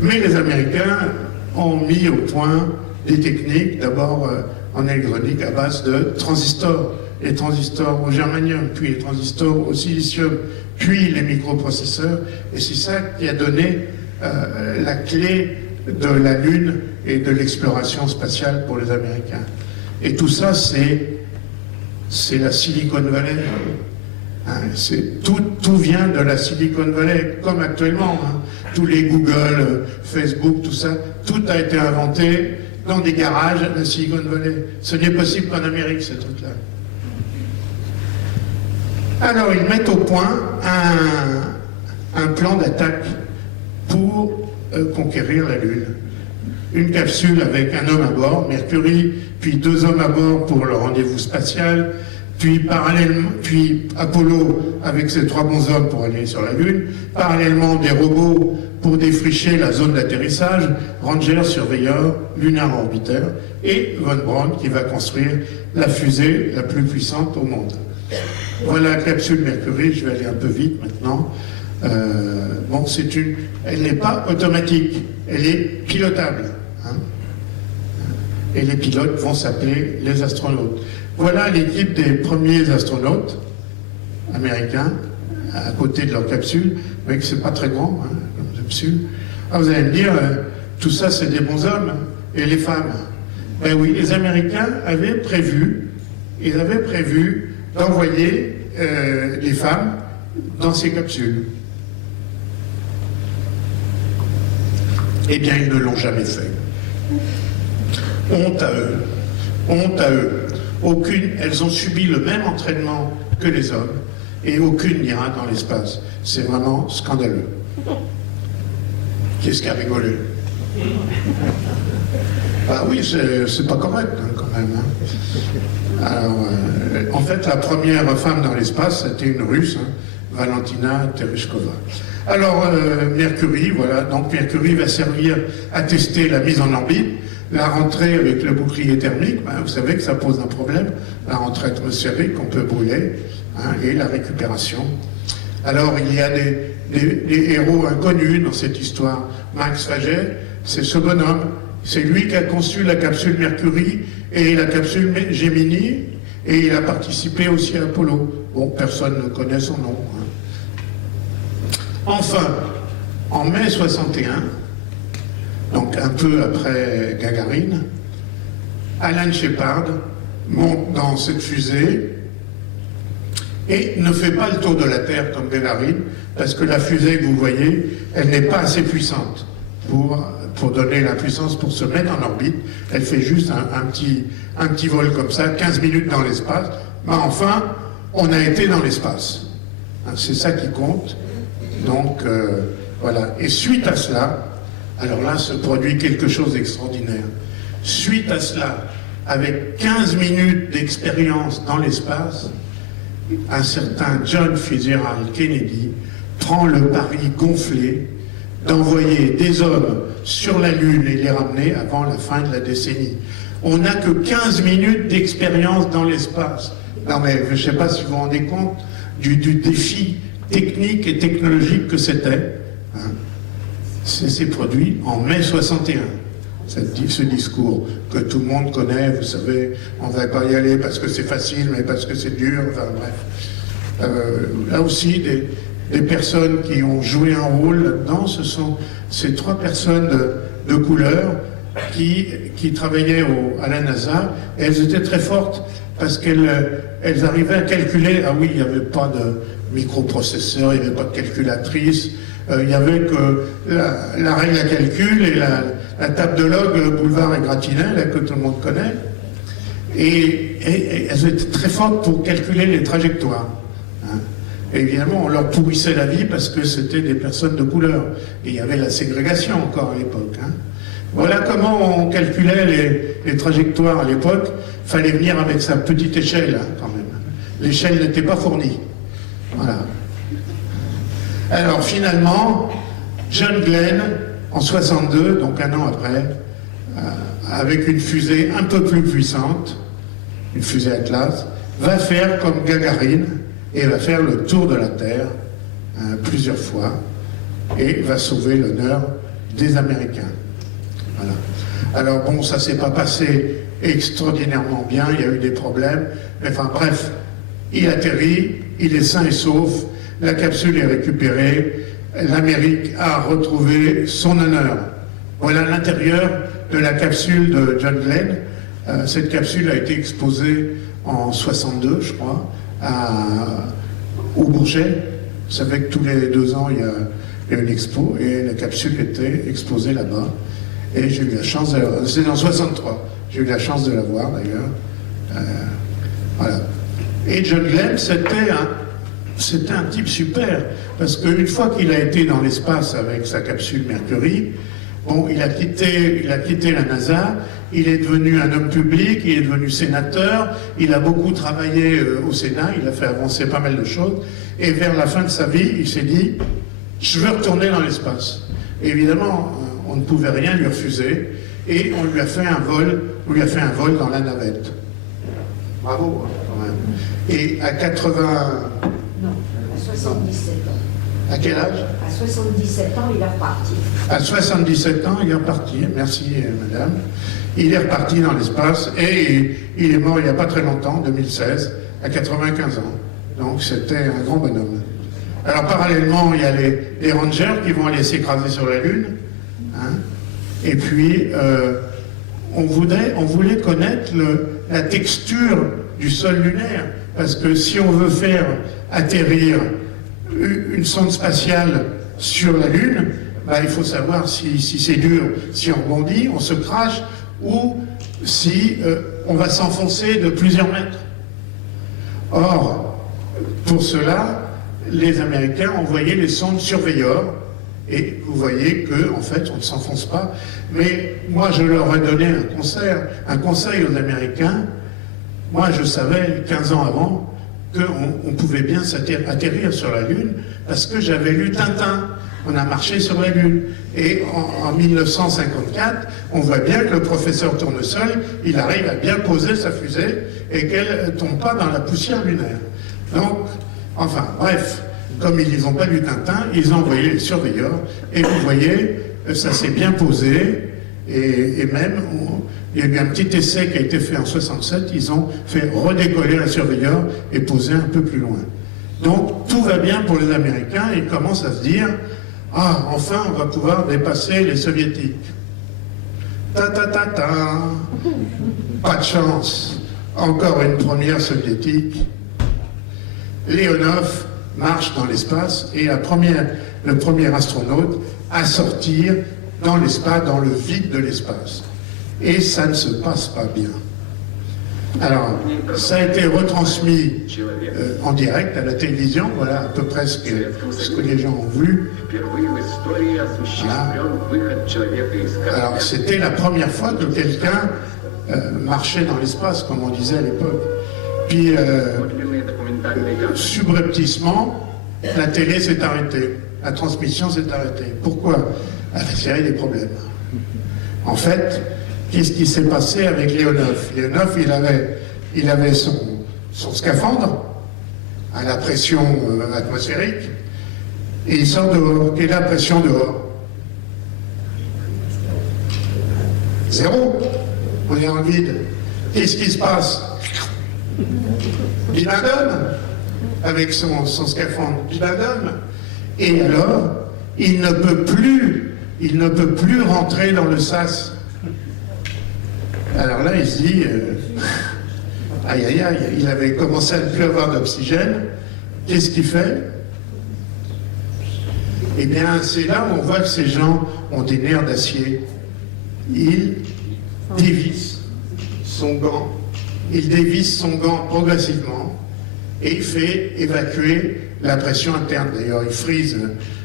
Mais les Américains ont mis au point des techniques, d'abord en électronique à base de transistors, les transistors au germanium, puis les transistors au silicium, puis les microprocesseurs, et c'est ça qui a donné la clé de la Lune et de l'exploration spatiale pour les Américains. Et tout ça, c'est la Silicon Valley. Hein, tout vient de la Silicon Valley, comme actuellement. Hein. Tous les Google, Facebook, tout ça, tout a été inventé dans des garages de la Silicon Valley. Ce n'est possible qu'en Amérique, ces trucs-là. Alors, ils mettent au point un plan d'attaque pour conquérir la Lune. Une capsule avec un homme à bord, Mercury, puis 2 hommes à bord pour le rendez-vous spatial, puis Apollo avec ses 3 bons hommes pour aller sur la Lune, parallèlement des robots pour défricher la zone d'atterrissage, Ranger, surveilleur, lunar orbiter, et Von Braun qui va construire la fusée la plus puissante au monde. Voilà la capsule Mercury, je vais aller un peu vite maintenant. Bon, elle n'est pas automatique, elle est pilotable. Hein. Et les pilotes vont s'appeler les astronautes. Voilà l'équipe des premiers astronautes américains à côté de leur capsule. Vous voyez que c'est pas très grand, hein, comme capsule. Ah, vous allez me dire, tout ça c'est des bons hommes, et les femmes? Ben oui, les Américains avaient prévu d'envoyer les femmes dans ces capsules. Eh bien, ils ne l'ont jamais fait. Honte à eux. Honte à eux. Elles ont subi le même entraînement que les hommes, et aucune n'ira dans l'espace. C'est vraiment scandaleux. Qu'est-ce qui a rigolé? Ah oui, c'est pas correct, hein, quand même. Hein. Alors, en fait, la première femme dans l'espace, c'était une Russe, hein, Valentina Tereshkova. Alors, Mercury, voilà, donc Mercury va servir à tester la mise en orbite, la rentrée avec le bouclier thermique, ben, vous savez que ça pose un problème, la rentrée atmosphérique qu'on peut brûler, hein, et la récupération. Alors, il y a des héros inconnus dans cette histoire. Max Faget, c'est ce bonhomme, c'est lui qui a conçu la capsule Mercury et la capsule Gemini, et il a participé aussi à Apollo. Bon, personne ne connaît son nom. Hein. Enfin, en mai 61, donc un peu après Gagarine, Alan Shepard monte dans cette fusée et ne fait pas le tour de la Terre comme Gagarine, parce que la fusée que vous voyez, elle n'est pas assez puissante pour donner la puissance pour se mettre en orbite. Elle fait juste un petit vol comme ça, 15 minutes dans l'espace. Mais enfin, on a été dans l'espace. C'est ça qui compte. Donc, voilà. Et suite à cela, alors là se produit quelque chose d'extraordinaire. Suite à cela, avec 15 minutes d'expérience dans l'espace, un certain John Fitzgerald Kennedy prend le pari gonflé d'envoyer des hommes sur la Lune et les ramener avant la fin de la décennie. On n'a que 15 minutes d'expérience dans l'espace. Non mais je ne sais pas si vous vous rendez compte du défi technique et technologique que c'était. Hein. C'est produit en mai 61. Ce discours que tout le monde connaît, vous savez, on ne va pas y aller parce que c'est facile, mais parce que c'est dur, enfin bref. Là aussi, des personnes qui ont joué un rôle là-dedans, ce sont ces 3 personnes de couleur qui travaillaient à la NASA, et elles étaient très fortes parce qu'elles arrivaient à calculer. Ah oui, il n'y avait pas de microprocesseur, il n'y avait pas de calculatrice, il n'y avait que la règle à calcul et la table de log Boulevard et Gratinet, là, que tout le monde connaît. Et elles étaient très fortes pour calculer les trajectoires. Hein. Et évidemment, on leur pourrissait la vie parce que c'était des personnes de couleur. Et il y avait la ségrégation encore à l'époque. Hein. Voilà comment on calculait les trajectoires à l'époque. Il fallait venir avec sa petite échelle, hein, quand même. L'échelle n'était pas fournie. Voilà. Alors finalement, John Glenn, en 62, donc un an après, avec une fusée un peu plus puissante, une fusée Atlas, va faire comme Gagarine et va faire le tour de la Terre plusieurs fois et va sauver l'honneur des Américains. Voilà. Alors bon, ça s'est pas passé extraordinairement bien, il y a eu des problèmes, mais enfin bref, il atterrit, il est sain et sauf, la capsule est récupérée, l'Amérique a retrouvé son honneur. Voilà l'intérieur de la capsule de John Glenn. Cette capsule a été exposée en 62, je crois, au Bourget. Vous savez que tous les 2 ans, il y a une expo, et la capsule était exposée là-bas. Et j'ai eu la chance de... C'est en 63. J'ai eu la chance de la voir, d'ailleurs. Voilà. Et John Glenn, c'était un type super, parce qu'une fois qu'il a été dans l'espace avec sa capsule Mercury, bon, il a quitté la NASA, il est devenu un homme public, il est devenu sénateur, il a beaucoup travaillé au Sénat, il a fait avancer pas mal de choses, et vers la fin de sa vie, il s'est dit, je veux retourner dans l'espace. Et évidemment, on ne pouvait rien lui refuser, et on lui a fait un vol dans la navette. Bravo, hein, quand même. Et à 80... Non, à 77 ans. À quel âge? À 77 ans, il est reparti. À 77 ans, il est reparti. Merci, madame. Il est reparti dans l'espace et il est mort il n'y a pas très longtemps, 2016, à 95 ans. Donc c'était un grand bonhomme. Alors parallèlement, il y a les Rangers qui vont aller s'écraser sur la Lune. Hein, et puis, on voulait connaître la texture du sol lunaire. Parce que si on veut faire atterrir une sonde spatiale sur la Lune, bah, il faut savoir si c'est dur, si on rebondit, on se crache, ou si on va s'enfoncer de plusieurs mètres. Or, pour cela, les Américains ont envoyé les sondes Surveyor, et vous voyez qu'en fait, on ne s'enfonce pas. Mais moi, je leur ai donné un conseil aux Américains. Moi, je savais, 15 ans avant, qu'on pouvait bien atterrir sur la Lune, parce que j'avais lu Tintin. On a marché sur la Lune. Et en 1954, on voit bien que le professeur Tournesol, il arrive à bien poser sa fusée et qu'elle ne tombe pas dans la poussière lunaire. Donc, enfin, bref, comme ils n'ont pas lu Tintin, ils ont envoyé les surveilleurs. Et vous voyez, ça s'est bien posé. Et même, il y a eu un petit essai qui a été fait en 67, ils ont fait redécoller un surveilleur et poser un peu plus loin. Donc tout va bien pour les Américains, ils commencent à se dire, ah, enfin on va pouvoir dépasser les Soviétiques. Ta-ta-ta-ta, pas de chance, encore une première soviétique. Leonov marche dans l'espace et le premier astronaute à sortir dans l'espace, dans le vide de l'espace. Et ça ne se passe pas bien. Alors, ça a été retransmis en direct à la télévision, voilà à peu près ce que les gens ont vu. Voilà. Alors, c'était la première fois que quelqu'un marchait dans l'espace, comme on disait à l'époque. Puis, subrepticement, la télé s'est arrêtée. la transmission s'est arrêtée. Pourquoi? Il y avait des problèmes. En fait, qu'est-ce qui s'est passé avec Léonov? Léonov, il avait son scaphandre à la pression atmosphérique, et il sort dehors. Quelle est la pression dehors? Zéro. On est en vide. Qu'est-ce qui se passe? Il abandonne avec son scaphandre. Il abandonne. Et alors, il ne peut plus rentrer dans le sas. Alors là, il se dit, aïe aïe aïe, il avait commencé à ne plus avoir d'oxygène. Qu'est-ce qu'il fait? Eh bien, c'est là où on voit que ces gens ont des nerfs d'acier. Il dévisse son gant progressivement et il fait évacuer la pression interne. D'ailleurs, il frise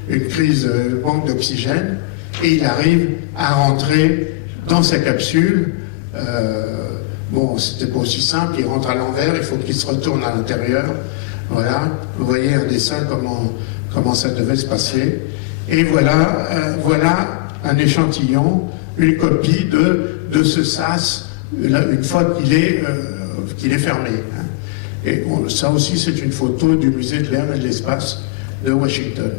une crise de manque d'oxygène et il arrive à rentrer dans sa capsule. Bon, c'était pas aussi simple, il rentre à l'envers, il faut qu'il se retourne à l'intérieur. Voilà, vous voyez un dessin comment ça devait se passer. Et voilà, voilà un échantillon, une copie de ce sas, une fois qu'il est fermé. Et ça aussi, c'est une photo du musée de l'air et de l'espace de Washington.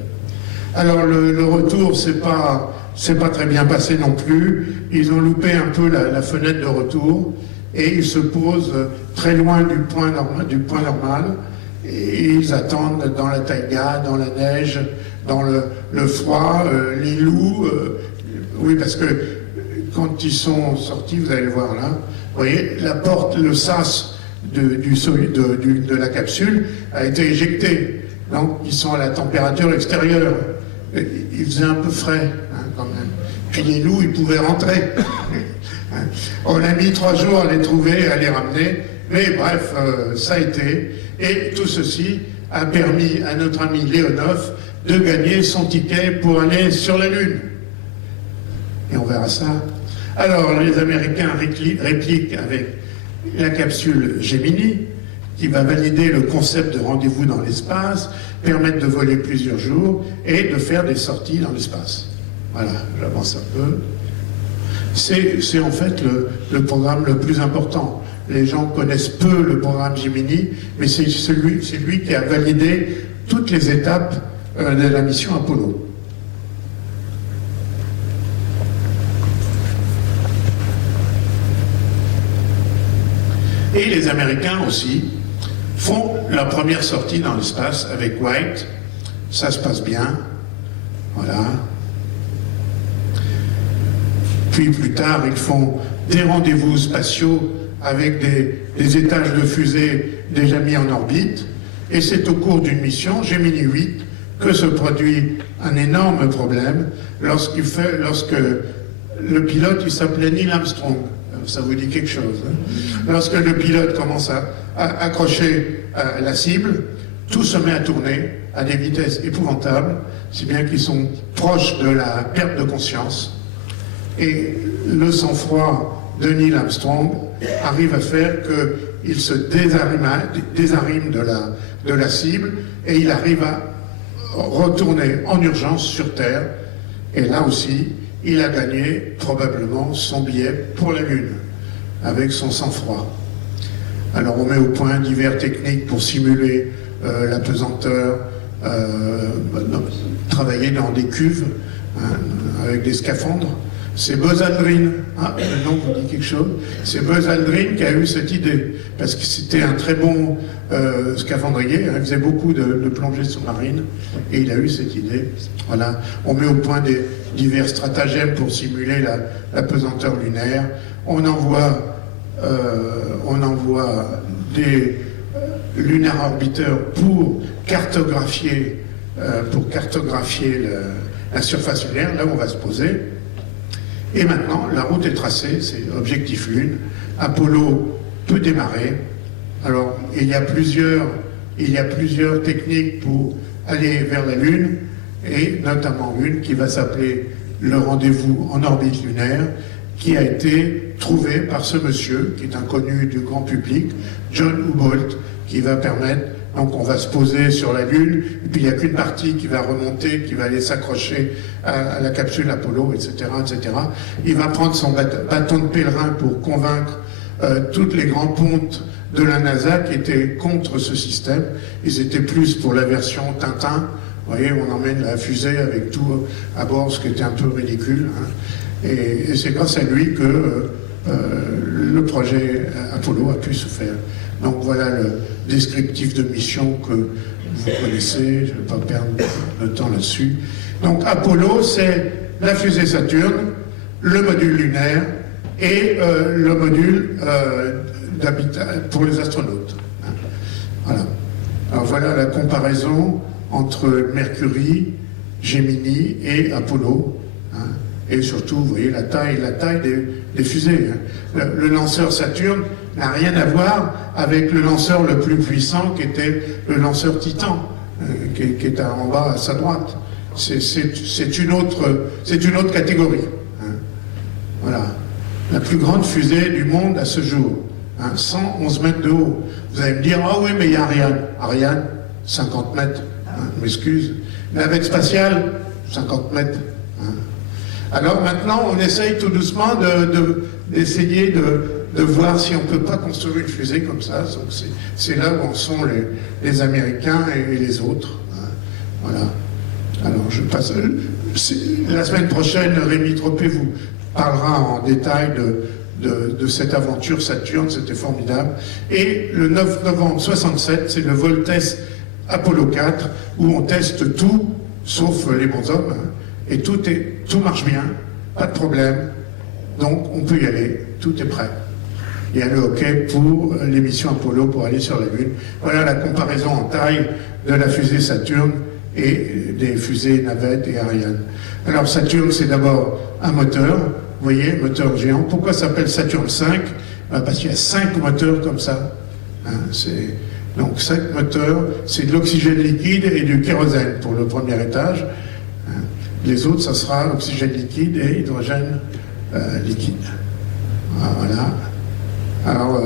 Alors, le retour, c'est pas très bien passé non plus. Ils ont loupé un peu la fenêtre de retour et ils se posent très loin du point normal. Et ils attendent dans la taïga, dans la neige, dans le froid, les loups. Oui, parce que quand ils sont sortis, vous allez le voir là, vous voyez, la porte, le sas de la capsule a été éjecté. Donc, ils sont à la température extérieure. Il faisait un peu frais, quand même. Puis les loups, ils pouvaient rentrer. On a mis 3 jours à les trouver, à les ramener. Mais bref, ça a été. Et tout ceci a permis à notre ami Léonov de gagner son ticket pour aller sur la Lune. Et on verra ça. Alors, les Américains répliquent avec la capsule Gemini, qui va valider le concept de rendez-vous dans l'espace, permettre de voler plusieurs jours et de faire des sorties dans l'espace. Voilà, j'avance un peu. C'est en fait le programme le plus important. Les gens connaissent peu le programme Gemini, mais c'est lui qui a validé toutes les étapes de la mission Apollo. Et les Américains aussi font leur première sortie dans l'espace avec White. Ça se passe bien. Voilà. Puis plus tard, ils font des rendez-vous spatiaux avec des étages de fusée déjà mis en orbite. Et c'est au cours d'une mission, Gemini 8, que se produit un énorme problème lorsque le pilote, il s'appelait Neil Armstrong. Ça vous dit quelque chose, hein? Lorsque le pilote commence à accrocher la cible, tout se met à tourner à des vitesses épouvantables, si bien qu'ils sont proches de la perte de conscience. Et le sang-froid de Neil Armstrong arrive à faire qu'il se désarime de la cible et il arrive à retourner en urgence sur Terre. Et là aussi, il a gagné probablement son billet pour la Lune, avec son sang-froid. Alors on met au point divers techniques pour simuler la pesanteur, travailler dans des cuves, avec des scaphandres. C'est Buzz Aldrin, le nom vous dit quelque chose, c'est Buzz Aldrin qui a eu cette idée, parce que c'était un très bon scaphandrier, il faisait beaucoup de plongées sous-marines, et il a eu cette idée. Voilà, on met au point des divers stratagèmes pour simuler la pesanteur lunaire, on envoie des lunar orbiteurs pour cartographier la surface lunaire, là où on va se poser. Et maintenant, la route est tracée, c'est objectif Lune. Apollo peut démarrer. Alors, il y a plusieurs techniques pour aller vers la Lune, et notamment une qui va s'appeler le rendez-vous en orbite lunaire, qui a été trouvé par ce monsieur, qui est inconnu du grand public, John Houbolt, qui va permettre, donc on va se poser sur la Lune, et puis il n'y a qu'une partie qui va remonter, qui va aller s'accrocher à la capsule Apollo, etc., etc. Il va prendre son bâton de pèlerin pour convaincre toutes les grands pontes de la NASA qui étaient contre ce système. Ils étaient plus pour la version Tintin. Vous voyez, on emmène la fusée avec tout à bord, ce qui était un peu ridicule. Hein. Et c'est grâce à lui que le projet Apollo a pu se faire. Donc voilà le descriptif de mission que vous connaissez, je ne vais pas perdre de temps là-dessus. Donc Apollo, c'est la fusée Saturne, le module lunaire et le module d'habitat pour les astronautes. Hein. Voilà. Alors voilà la comparaison entre Mercury, Gemini et Apollo. Hein. Et surtout, vous voyez la taille des fusées. Hein. Le lanceur Saturne n'a rien à voir avec le lanceur le plus puissant qui était le lanceur Titan, qui est en bas à sa droite. C'est une autre catégorie. Hein. Voilà. La plus grande fusée du monde à ce jour. Hein, 111 mètres de haut. Vous allez me dire, ah oui, mais il y a Ariane. Ariane, 50 mètres. Hein, m'excuse. Navette spatiale, 50 mètres. Hein. Alors maintenant, on essaye tout doucement d'essayer de voir si on ne peut pas construire une fusée comme ça. C'est là où en sont les Américains et les autres. Hein. Voilà. Alors je passe. La semaine prochaine, Rémi Tropé vous parlera en détail de cette aventure Saturne, c'était formidable. Et le 9 novembre 67, c'est le vol test Apollo 4, où on teste tout, sauf les bons hommes, hein, et tout marche bien, pas de problème, donc on peut y aller, tout est prêt. Il y a le hockey pour les missions Apollo pour aller sur la Lune. Voilà la comparaison en taille de la fusée Saturne et des fusées Navette et Ariane. Alors Saturne, c'est d'abord un moteur, vous voyez, moteur géant. Pourquoi ça s'appelle Saturne 5 ? Parce qu'il y a 5 moteurs comme ça. Hein, donc 5 moteurs, c'est de l'oxygène liquide et du kérosène pour le premier étage. Hein. Les autres, ça sera oxygène liquide et hydrogène liquide. Voilà. Alors,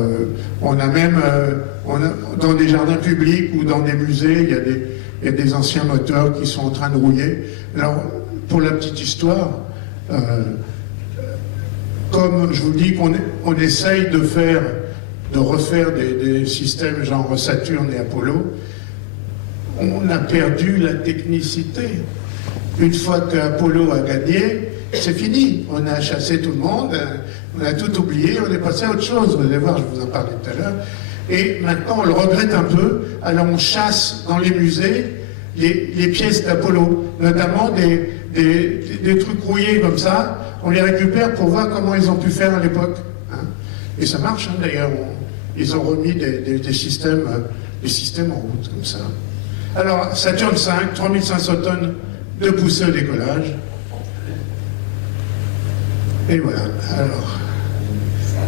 on a même, dans des jardins publics ou dans des musées, il y a des anciens moteurs qui sont en train de rouiller. Alors, pour la petite histoire, comme je vous dis qu'on essaye de refaire des systèmes genre Saturne et Apollo, on a perdu la technicité. Une fois qu'Apollo a gagné, c'est fini. On a chassé tout le monde, on a tout oublié, on est passé à autre chose. Vous allez voir, je vous en parlais tout à l'heure. Et maintenant, on le regrette un peu. Alors, on chasse dans les musées les pièces d'Apollo, notamment des trucs rouillés comme ça. On les récupère pour voir comment ils ont pu faire à l'époque. Hein. Et ça marche, hein, d'ailleurs. Ils ont remis des systèmes en route, comme ça. Alors, Saturne 5, 3500 tonnes de poussée au décollage. Et voilà. Alors,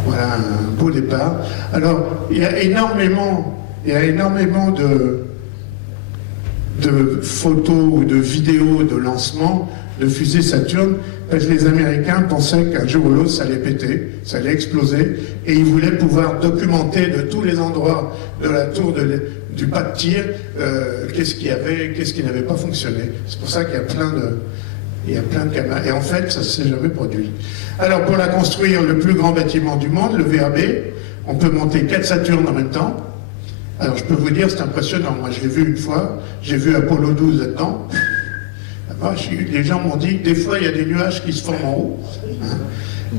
voilà un beau départ. Alors, il y a énormément de photos ou de vidéos de lancement de fusées Saturne, parce que les Américains pensaient qu'un jour ou l'autre ça allait péter, ça allait exploser, et ils voulaient pouvoir documenter de tous les endroits de la tour du pas de tir qu'est-ce qui n'avait pas fonctionné. C'est pour ça qu'il y a plein de caméras. Et en fait, ça ne s'est jamais produit. Alors, pour la construire, le plus grand bâtiment du monde, le VAB, on peut monter 4 Saturnes en même temps. Alors, je peux vous dire, c'est impressionnant. Moi, je l'ai vu une fois, j'ai vu Apollo 12 là-dedans. Les gens m'ont dit que des fois, il y a des nuages qui se forment en haut. Hein.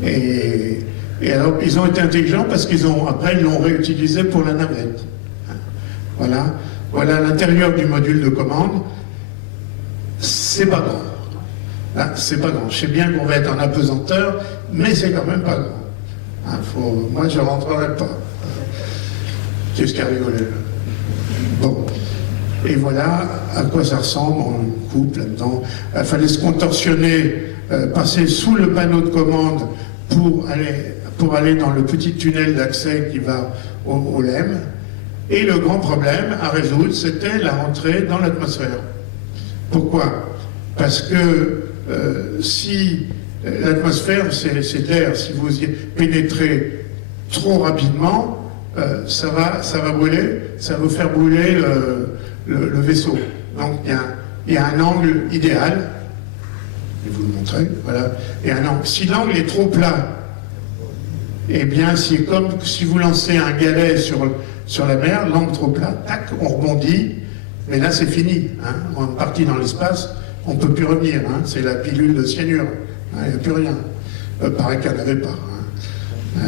Et alors, ils ont été intelligents parce après, ils l'ont réutilisé pour la navette. Hein. Voilà l'intérieur du module de commande. C'est pas grand. Là, c'est pas grand. Je sais bien qu'on va être en apesanteur, mais c'est quand même pas grand. Hein, moi, je ne rentrerai pas. Qu'est-ce qui a rigolé là ? Bon. Et voilà à quoi ça ressemble. On coupe là-dedans. Il fallait se contorsionner, passer sous le panneau de commande pour aller dans le petit tunnel d'accès qui va au LEM. Et le grand problème à résoudre, c'était la rentrée dans l'atmosphère. Pourquoi ? Parce que si l'atmosphère, c'est l'air, si vous y pénétrez trop rapidement, ça va brûler, ça va vous faire brûler le vaisseau. Donc il y a un angle idéal, je vais vous le montrer, voilà. Et un angle. Si l'angle est trop plat, eh bien c'est comme si vous lancez un galet sur la mer, l'angle trop plat, tac, on rebondit, mais là c'est fini. Hein. On est parti dans l'espace, on ne peut plus revenir. Hein. C'est la pilule de cyanure, il n'y a plus rien. Pareil qu'il n'y en avait pas. Hein.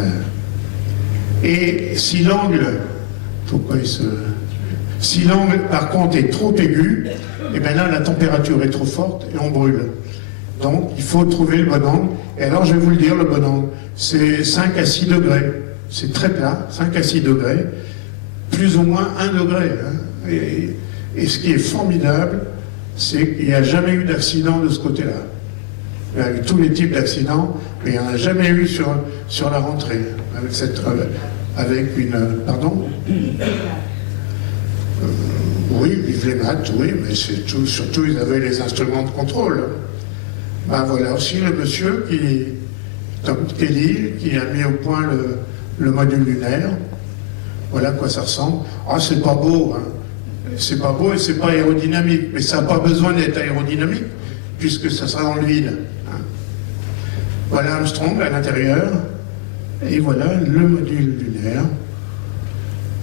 Et si l'angle, si l'angle par contre est trop aigu, et bien là la température est trop forte et on brûle. Donc il faut trouver le bon angle. Et alors je vais vous le dire, le bon angle, c'est 5 à 6 degrés. C'est très plat, 5 à 6 degrés, plus ou moins 1 degré. Hein. Et ce qui est formidable, c'est qu'il n'y a jamais eu d'accident de ce côté-là. Il y a eu tous les types d'accidents, mais il n'y en a jamais eu sur la rentrée, avec une... Pardon oui, vive les maths, oui, mais c'est tout, surtout ils avaient les instruments de contrôle. Ben voilà aussi le monsieur Tom Kelly, qui a mis au point le module lunaire. Voilà à quoi ça ressemble. Ah, c'est pas beau, hein. C'est pas beau et c'est pas aérodynamique, mais ça n'a pas besoin d'être aérodynamique, puisque ça sera dans le vide. Hein. Voilà Armstrong à l'intérieur, et voilà le module lunaire,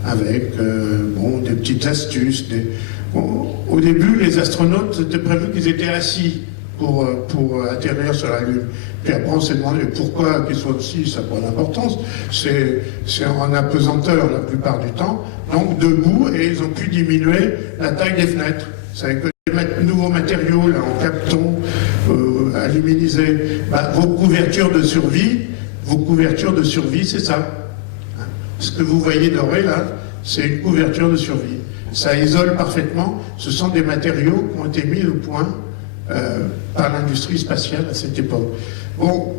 avec des petites astuces. Au début, les astronautes, c'était prévu qu'ils étaient assis pour atterrir sur la Lune. Puis après, on s'est demandé pourquoi qu'ils soient assis, ça n'a pas d'importance. C'est en apesanteur la plupart du temps. Donc debout, et ils ont pu diminuer la taille des fenêtres. C'est avec de nouveaux matériaux, là, en carton, aluminisé. Vos couvertures de survie, c'est ça. Ce que vous voyez doré là, c'est une couverture de survie. Ça isole parfaitement. Ce sont des matériaux qui ont été mis au point par l'industrie spatiale à cette époque. Bon,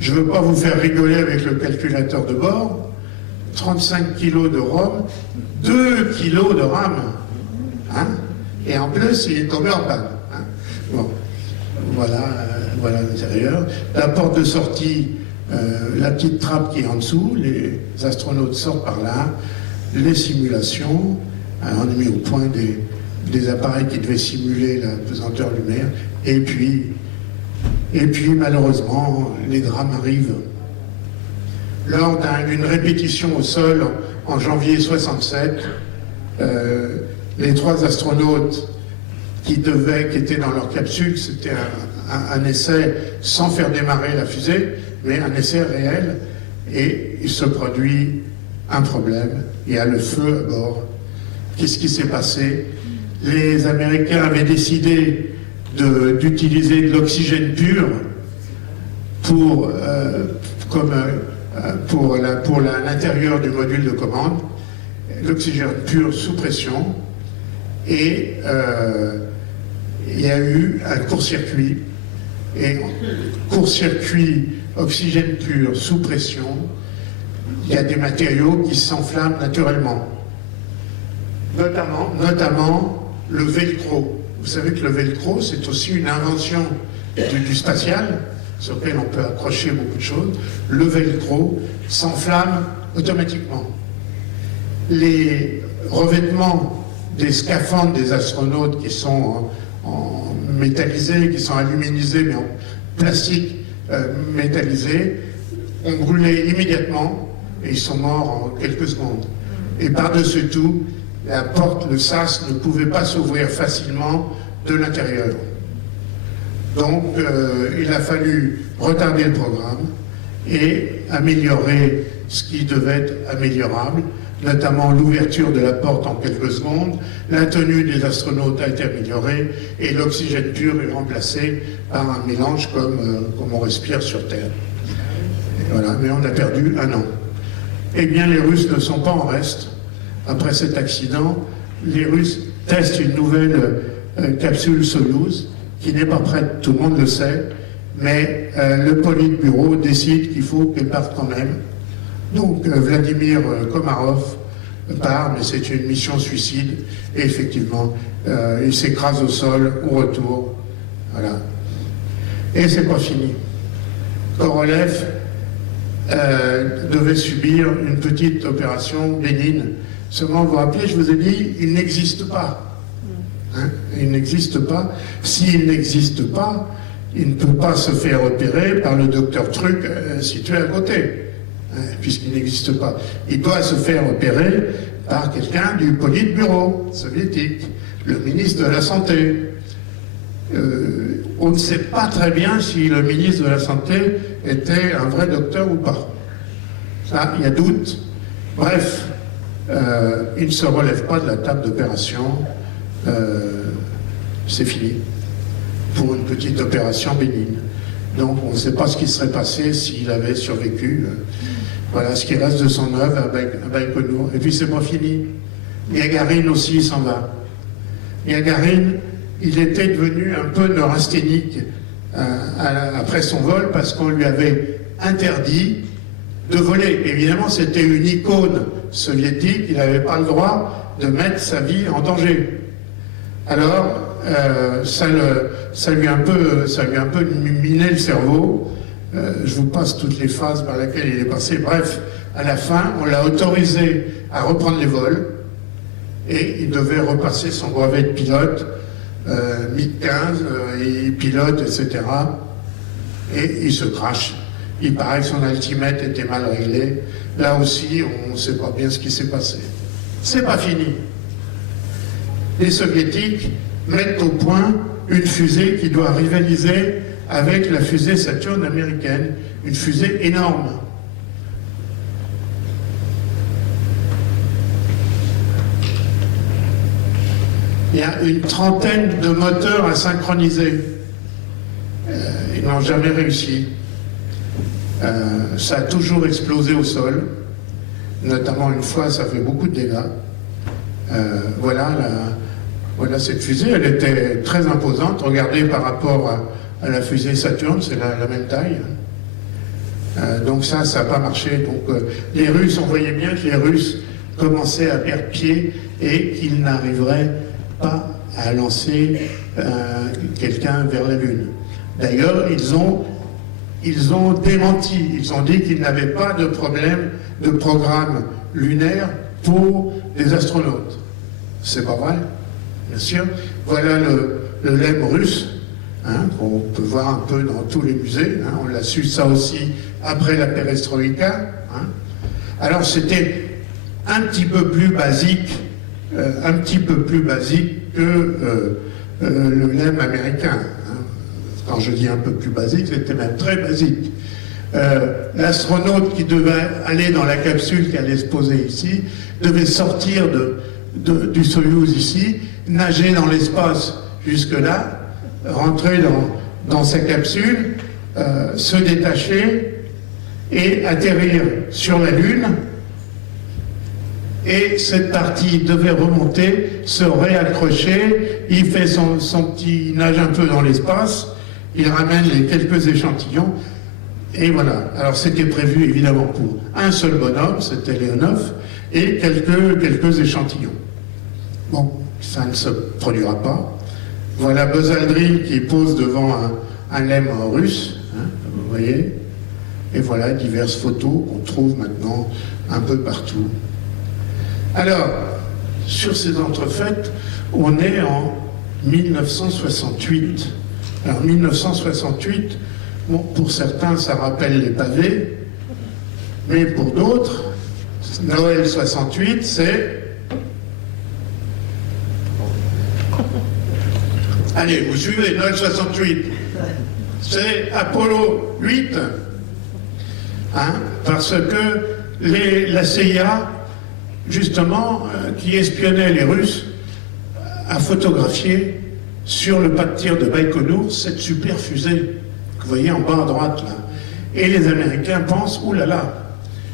je ne veux pas vous faire rigoler avec le calculateur de bord. 35 kilos de rhum, 2 kilos de rame. Hein, et en plus, il est tombé en panne. Hein. Bon, voilà l'intérieur. La porte de sortie, la petite trappe qui est en dessous, les astronautes sortent par là, les simulations, on a mis au point des appareils qui devaient simuler la pesanteur lunaire, et puis malheureusement, les drames arrivent. Lors d'une répétition au sol en janvier 67, les 3 astronautes qui étaient dans leur capsule, c'était un essai sans faire démarrer la fusée, mais un essai réel, et il se produit un problème, il y a le feu à bord. Qu'est-ce qui s'est passé? Les Américains avaient décidé d'utiliser de l'oxygène pur pour l'intérieur du module de commande, l'oxygène pur sous pression, et il y a eu un court-circuit, et court-circuit, oxygène pur sous pression, il y a des matériaux qui s'enflamment naturellement, notamment le velcro. Vous savez que le velcro, c'est aussi une invention du spatial, sur lequel on peut accrocher beaucoup de choses. Le velcro s'enflamme automatiquement. Les revêtements des scaphandres des astronautes qui sont en métallisés, qui sont aluminisés, mais en plastique métallisé, ont brûlé immédiatement et ils sont morts en quelques secondes. Et par-dessus tout, la porte, le sas, ne pouvait pas s'ouvrir facilement de l'intérieur. Donc, il a fallu retarder le programme et améliorer ce qui devait être améliorable, notamment l'ouverture de la porte en quelques secondes, la tenue des astronautes a été améliorée et l'oxygène pur est remplacé par un mélange comme on respire sur Terre. Et voilà, mais on a perdu 1 an. Eh bien, les Russes ne sont pas en reste. Après cet accident, les Russes testent une nouvelle capsule Soyouz, qui n'est pas prête, tout le monde le sait, mais le Politburo décide qu'il faut qu'elle parte quand même. Donc Vladimir Komarov part, mais c'est une mission suicide, et effectivement, il s'écrase au sol au retour. Voilà. Et c'est pas fini. Korolev devait subir une petite opération bénigne. Seulement, vous vous rappelez, je vous ai dit, il n'existe pas. Hein, il n'existe pas. S'il n'existe pas, il ne peut pas se faire opérer par le docteur Truc situé à côté, hein, puisqu'il n'existe pas. Il doit se faire opérer par quelqu'un du Politburo soviétique, le ministre de la Santé. On ne sait pas très bien si le ministre de la Santé était un vrai docteur ou pas. Ça, il y a doute. Bref, il ne se relève pas de la table d'opération. C'est fini. Pour une petite opération bénigne. Donc on ne sait pas ce qui serait passé s'il avait survécu. Voilà ce qui reste de son œuvre à Baïkonour. Et puis c'est pas fini. Gagarin aussi s'en va. Gagarin, il était devenu un peu neurasthénique après son vol parce qu'on lui avait interdit de voler. Évidemment, c'était une icône soviétique, il n'avait pas le droit de mettre sa vie en danger. Alors, ça lui a un peu miné le cerveau. Je vous passe toutes les phases par lesquelles il est passé. Bref, à la fin, on l'a autorisé à reprendre les vols et il devait repasser son brevet de pilote, MiG-15, il pilote, etc. Et il se crache. Il paraît que son altimètre était mal réglé. Là aussi, on ne sait pas bien ce qui s'est passé. C'est pas fini. Les soviétiques mettent au point une fusée qui doit rivaliser avec la fusée Saturn américaine, une fusée énorme. Il y a une trentaine de moteurs à synchroniser. Ils n'ont jamais réussi. Ça a toujours explosé au sol. Notamment une fois, ça fait beaucoup de dégâts. Voilà cette fusée, elle était très imposante. Regardez par rapport à la fusée Saturn, c'est la même taille. Donc ça n'a pas marché. Donc les Russes, on voyait bien que les Russes commençaient à perdre pied et qu'ils n'arriveraient pas à lancer quelqu'un vers la Lune. D'ailleurs, ils ont démenti. Ils ont dit qu'ils n'avaient pas de problème de programme lunaire pour les astronautes. C'est pas vrai, bien sûr. Voilà le LEM russe, hein, qu'on peut voir un peu dans tous les musées. Hein. On l'a su ça aussi après la perestroïka. Hein. Alors c'était un petit peu plus basique, que le LEM américain. Hein. Quand je dis un peu plus basique, c'était même très basique. L'astronaute qui devait aller dans la capsule qui allait se poser ici devait sortir du Soyouz ici, nager dans l'espace jusque-là, rentrer dans sa capsule, se détacher et atterrir sur la Lune. Et cette partie devait remonter, se réaccrocher, il fait son petit nage un peu dans l'espace, il ramène les quelques échantillons, et voilà. Alors c'était prévu évidemment pour un seul bonhomme, c'était Leonov, et quelques échantillons. Bon, ça ne se produira pas. Voilà Buzz Aldrin qui pose devant un LEM russe, hein, vous voyez, et voilà diverses photos qu'on trouve maintenant un peu partout. Alors, sur ces entrefaites, on est en 1968. Alors 1968, bon, pour certains ça rappelle les pavés, mais pour d'autres, Noël 68, c'est... Allez, vous suivez, Noël 68, c'est Apollo 8, hein, parce que la CIA, justement, qui espionnait les Russes, a photographié sur le pas de tir de Baïkonour cette super fusée que vous voyez en bas à droite là. Et les Américains pensent, oulala,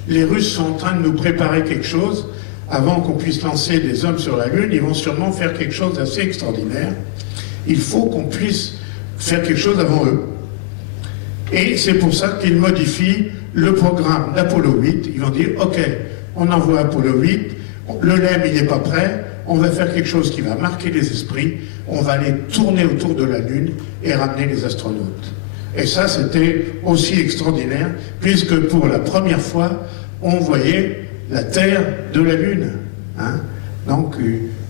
les Russes sont en train de nous préparer quelque chose, avant qu'on puisse lancer des hommes sur la Lune, ils vont sûrement faire quelque chose d'assez extraordinaire. Il faut qu'on puisse faire quelque chose avant eux. Et c'est pour ça qu'ils modifient le programme d'Apollo 8. Ils vont dire, ok, on envoie Apollo 8, le LEM il n'est pas prêt, on va faire quelque chose qui va marquer les esprits, on va aller tourner autour de la Lune et ramener les astronautes. Et ça, c'était aussi extraordinaire, puisque pour la première fois, on voyait la Terre de la Lune. Hein. Donc,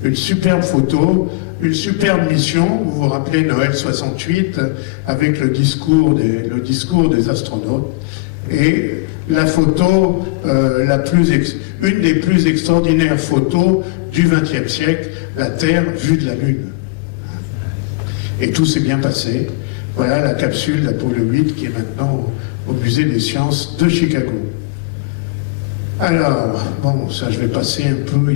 une superbe photo, une superbe mission. Vous vous rappelez Noël 68, avec le discours des astronautes. Et la photo, une des plus extraordinaires photos du XXe siècle, la Terre vue de la Lune. Et tout s'est bien passé. Voilà la capsule d'Apollo 8 qui est maintenant au Musée des Sciences de Chicago. Alors, bon, ça je vais passer un peu.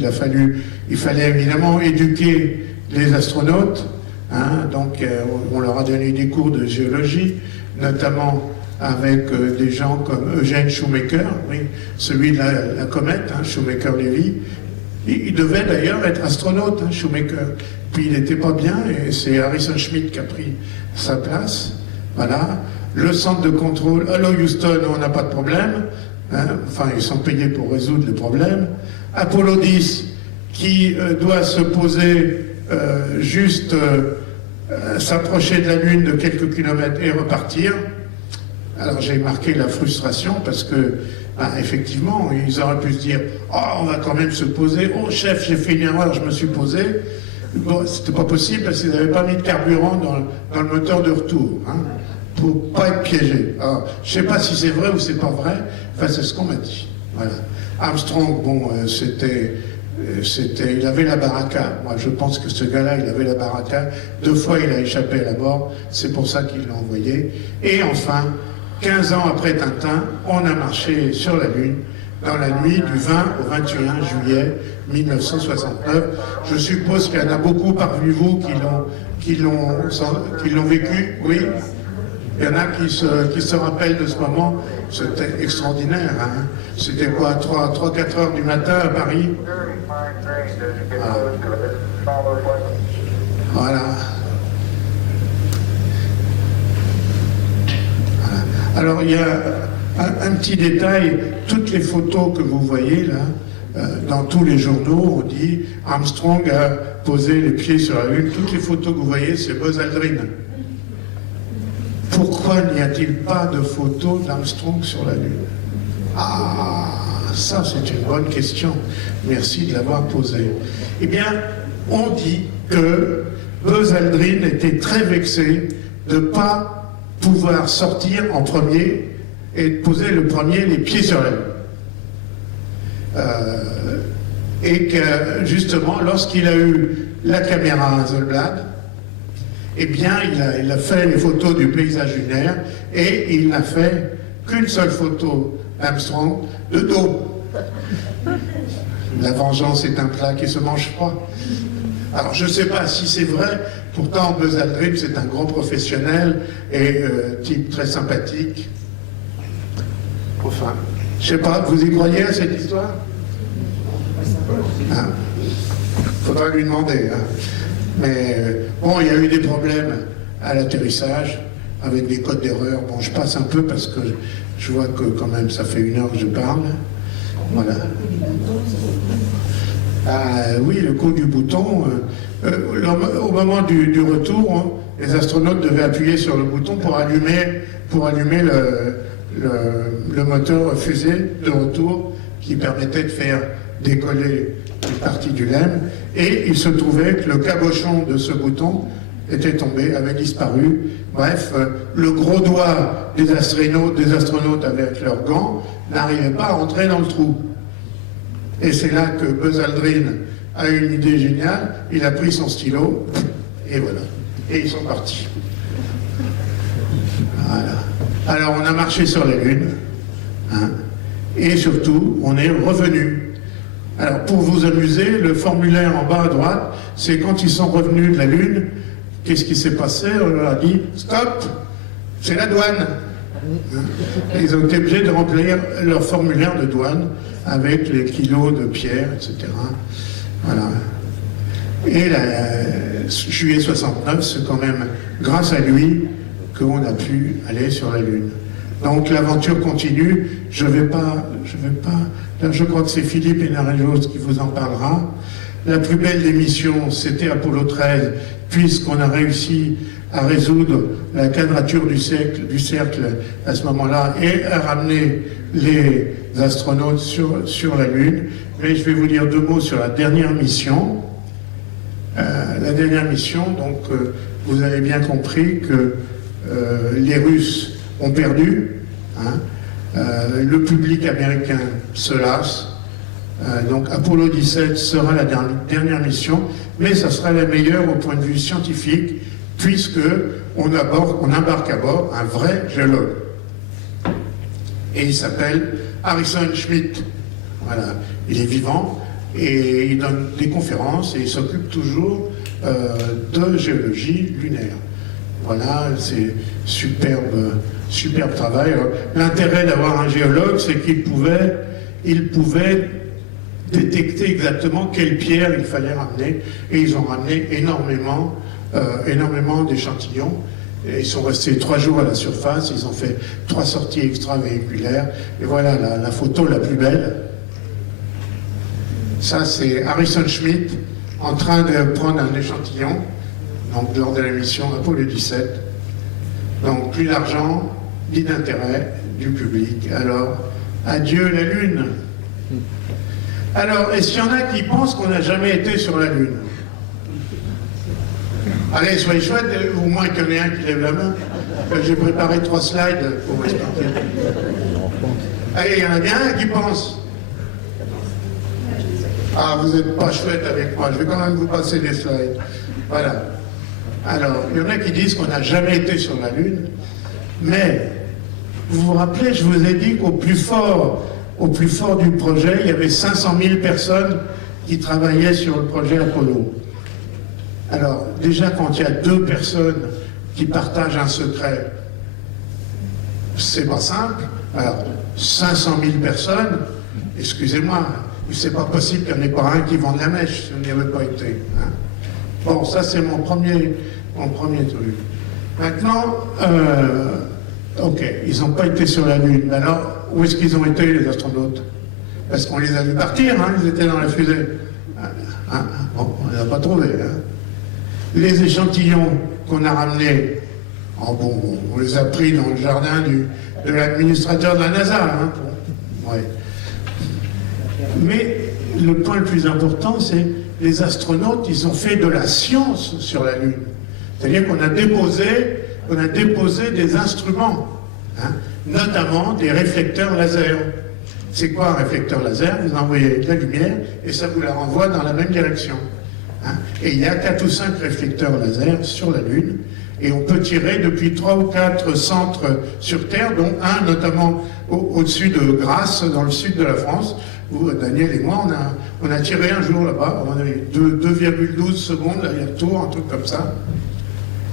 Il fallait évidemment éduquer les astronautes. Hein, donc on leur a donné des cours de géologie, notamment avec des gens comme Eugène Shoemaker, oui, celui de la comète, hein, Shoemaker-Levy. Il devait d'ailleurs être astronaute, hein, Shoemaker. Puis il n'était pas bien et c'est Harrison Schmitt qui a pris sa place. Voilà. Le centre de contrôle, hello Houston, on n'a pas de problème. Hein, enfin, ils sont payés pour résoudre les problèmes. Apollo 10, qui doit se poser juste s'approcher de la Lune de quelques kilomètres et repartir. Alors j'ai marqué la frustration parce que, effectivement, ils auraient pu se dire « Oh, on va quand même se poser. Oh, chef, j'ai fait une erreur, je me suis posé. » Bon, c'était pas possible parce qu'ils n'avaient pas mis de carburant dans le moteur de retour, hein, pour pas être piégés. Alors, je sais pas si c'est vrai ou c'est pas vrai, enfin c'est ce qu'on m'a dit. Voilà. Armstrong, bon, il avait la baraka. Moi, je pense que ce gars-là, il avait la baraka. 2 fois, il a échappé à la mort. C'est pour ça qu'il l'a envoyé. Et enfin, 15 ans après Tintin, on a marché sur la Lune dans la nuit du 20 au 21 juillet 1969. Je suppose qu'il y en a beaucoup parmi vous qui l'ont vécu, oui. Il y en a qui se rappellent de ce moment. C'était extraordinaire. Hein. C'était quoi, 3-4 heures du matin à Paris? Voilà. Alors il y a un petit détail, toutes les photos que vous voyez là, dans tous les journaux, on dit Armstrong a posé les pieds sur la Lune. Toutes les photos que vous voyez, c'est Buzz Aldrin. Pourquoi n'y a-t-il pas de photos d'Armstrong sur la Lune? Ah, ça c'est une bonne question. Merci de l'avoir posée. Eh bien, on dit que Buzz Aldrin était très vexé de ne pas pouvoir sortir en premier et poser le premier les pieds sur la Lune. Et que justement, lorsqu'il a eu la caméra Hasselblad, eh bien, il a fait les photos du paysage lunaire et il n'a fait qu'une seule photo d'Armstrong de dos. La vengeance est un plat qui se mange froid. Alors, je ne sais pas si c'est vrai, pourtant Buzz Aldrin, c'est un grand professionnel et type très sympathique. Enfin, je ne sais pas, vous y croyez à cette histoire? Faudra lui demander. Hein. Mais bon, il y a eu des problèmes à l'atterrissage avec des codes d'erreur. Bon, je passe un peu parce que je vois que quand même ça fait 1 heure que je parle. Voilà. Oui, le coup du bouton. Au moment du retour, hein, les astronautes devaient appuyer sur le bouton pour allumer le moteur fusée de retour qui permettait de faire décoller une partie du LEM. Et il se trouvait que le cabochon de ce bouton était tombé, avait disparu. Bref, le gros doigt des astronautes avec leurs gants n'arrivait pas à entrer dans le trou. Et c'est là que Buzz Aldrin a eu une idée géniale. Il a pris son stylo, et voilà. Et ils sont partis. Voilà. Alors on a marché sur la Lune, hein, et surtout, on est revenu. Alors pour vous amuser, le formulaire en bas à droite, c'est quand ils sont revenus de la Lune, qu'est-ce qui s'est passé? On leur a dit « Stop, c'est la douane !» Ils ont été obligés de remplir leur formulaire de douane avec les kilos de pierre, etc. Voilà. Et juillet 69, c'est quand même grâce à lui qu'on a pu aller sur la Lune. Donc l'aventure continue. Je vais pas. Là, je crois que c'est Philippe Hénarejos qui vous en parlera. la plus belle des missions, c'était Apollo 13, puisqu'on a réussi à résoudre la quadrature du cercle à ce moment-là et à ramener les astronautes sur la Lune. Mais je vais vous dire 2 mots sur la dernière mission. La dernière mission, donc, vous avez bien compris que les Russes ont perdu. Hein. Le public américain se lasse. Donc Apollo 17 sera la dernière mission, mais ça sera la meilleure au point de vue scientifique, puisque on embarque à bord un vrai géologue. Et il s'appelle Harrison Schmitt. Voilà, il est vivant et il donne des conférences et il s'occupe toujours de géologie lunaire. Voilà, c'est superbe travail. L'intérêt d'avoir un géologue, c'est qu'il pouvait détecter exactement quelle pierre il fallait ramener, et ils ont ramené énormément d'échantillons. Et ils sont restés 3 jours à la surface, ils ont fait 3 sorties extravéhiculaires, et voilà la photo la plus belle. Ça, c'est Harrison Schmitt en train de prendre un échantillon, donc lors de la mission Apollo 17. Donc plus d'argent, ni d'intérêt du public. Alors, adieu la Lune. Alors, est-ce qu'il y en a qui pensent qu'on n'a jamais été sur la Lune? Allez, soyez chouettes, au moins qu'il y en ait un qui lève la main. J'ai préparé 3 slides pour vous expliquer. Allez, il y en a bien un qui pense. Ah, vous n'êtes pas chouette avec moi, je vais quand même vous passer des slides. Voilà. Alors, il y en a qui disent qu'on n'a jamais été sur la Lune, mais vous vous rappelez, je vous ai dit qu'au plus fort du projet, il y avait 500 000 personnes qui travaillaient sur le projet Apollo. Alors, déjà, quand il y a 2 personnes qui partagent un secret, c'est pas simple. Alors, 500 000 personnes, excusez-moi, c'est pas possible qu'il n'y en ait pas un qui vende la mèche si on n'y avait pas été. Hein. Bon, ça c'est mon premier truc. Maintenant, ok, ils n'ont pas été sur la Lune. Mais alors, où est-ce qu'ils ont été, les astronautes? Parce qu'on les a vus partir, hein, ils étaient dans la fusée. Bon, on ne les a pas trouvés. Hein. Les échantillons qu'on a ramenés, bon, on les a pris dans le jardin de l'administrateur de la NASA. Hein, ouais. Mais le point le plus important, c'est les astronautes, ils ont fait de la science sur la Lune. C'est-à-dire qu'on a déposé des instruments, hein, notamment des réflecteurs laser. C'est quoi un réflecteur laser? Vous envoyez de la lumière et ça vous la renvoie dans la même direction. Hein. Et il y a 4 ou 5 réflecteurs laser sur la Lune. Et on peut tirer depuis 3 ou 4 centres sur Terre, dont un notamment au-dessus de Grasse, dans le sud de la France. Où Daniel et moi, on a tiré un jour là-bas, on a eu 2,12 secondes, aller-retour, un truc comme ça.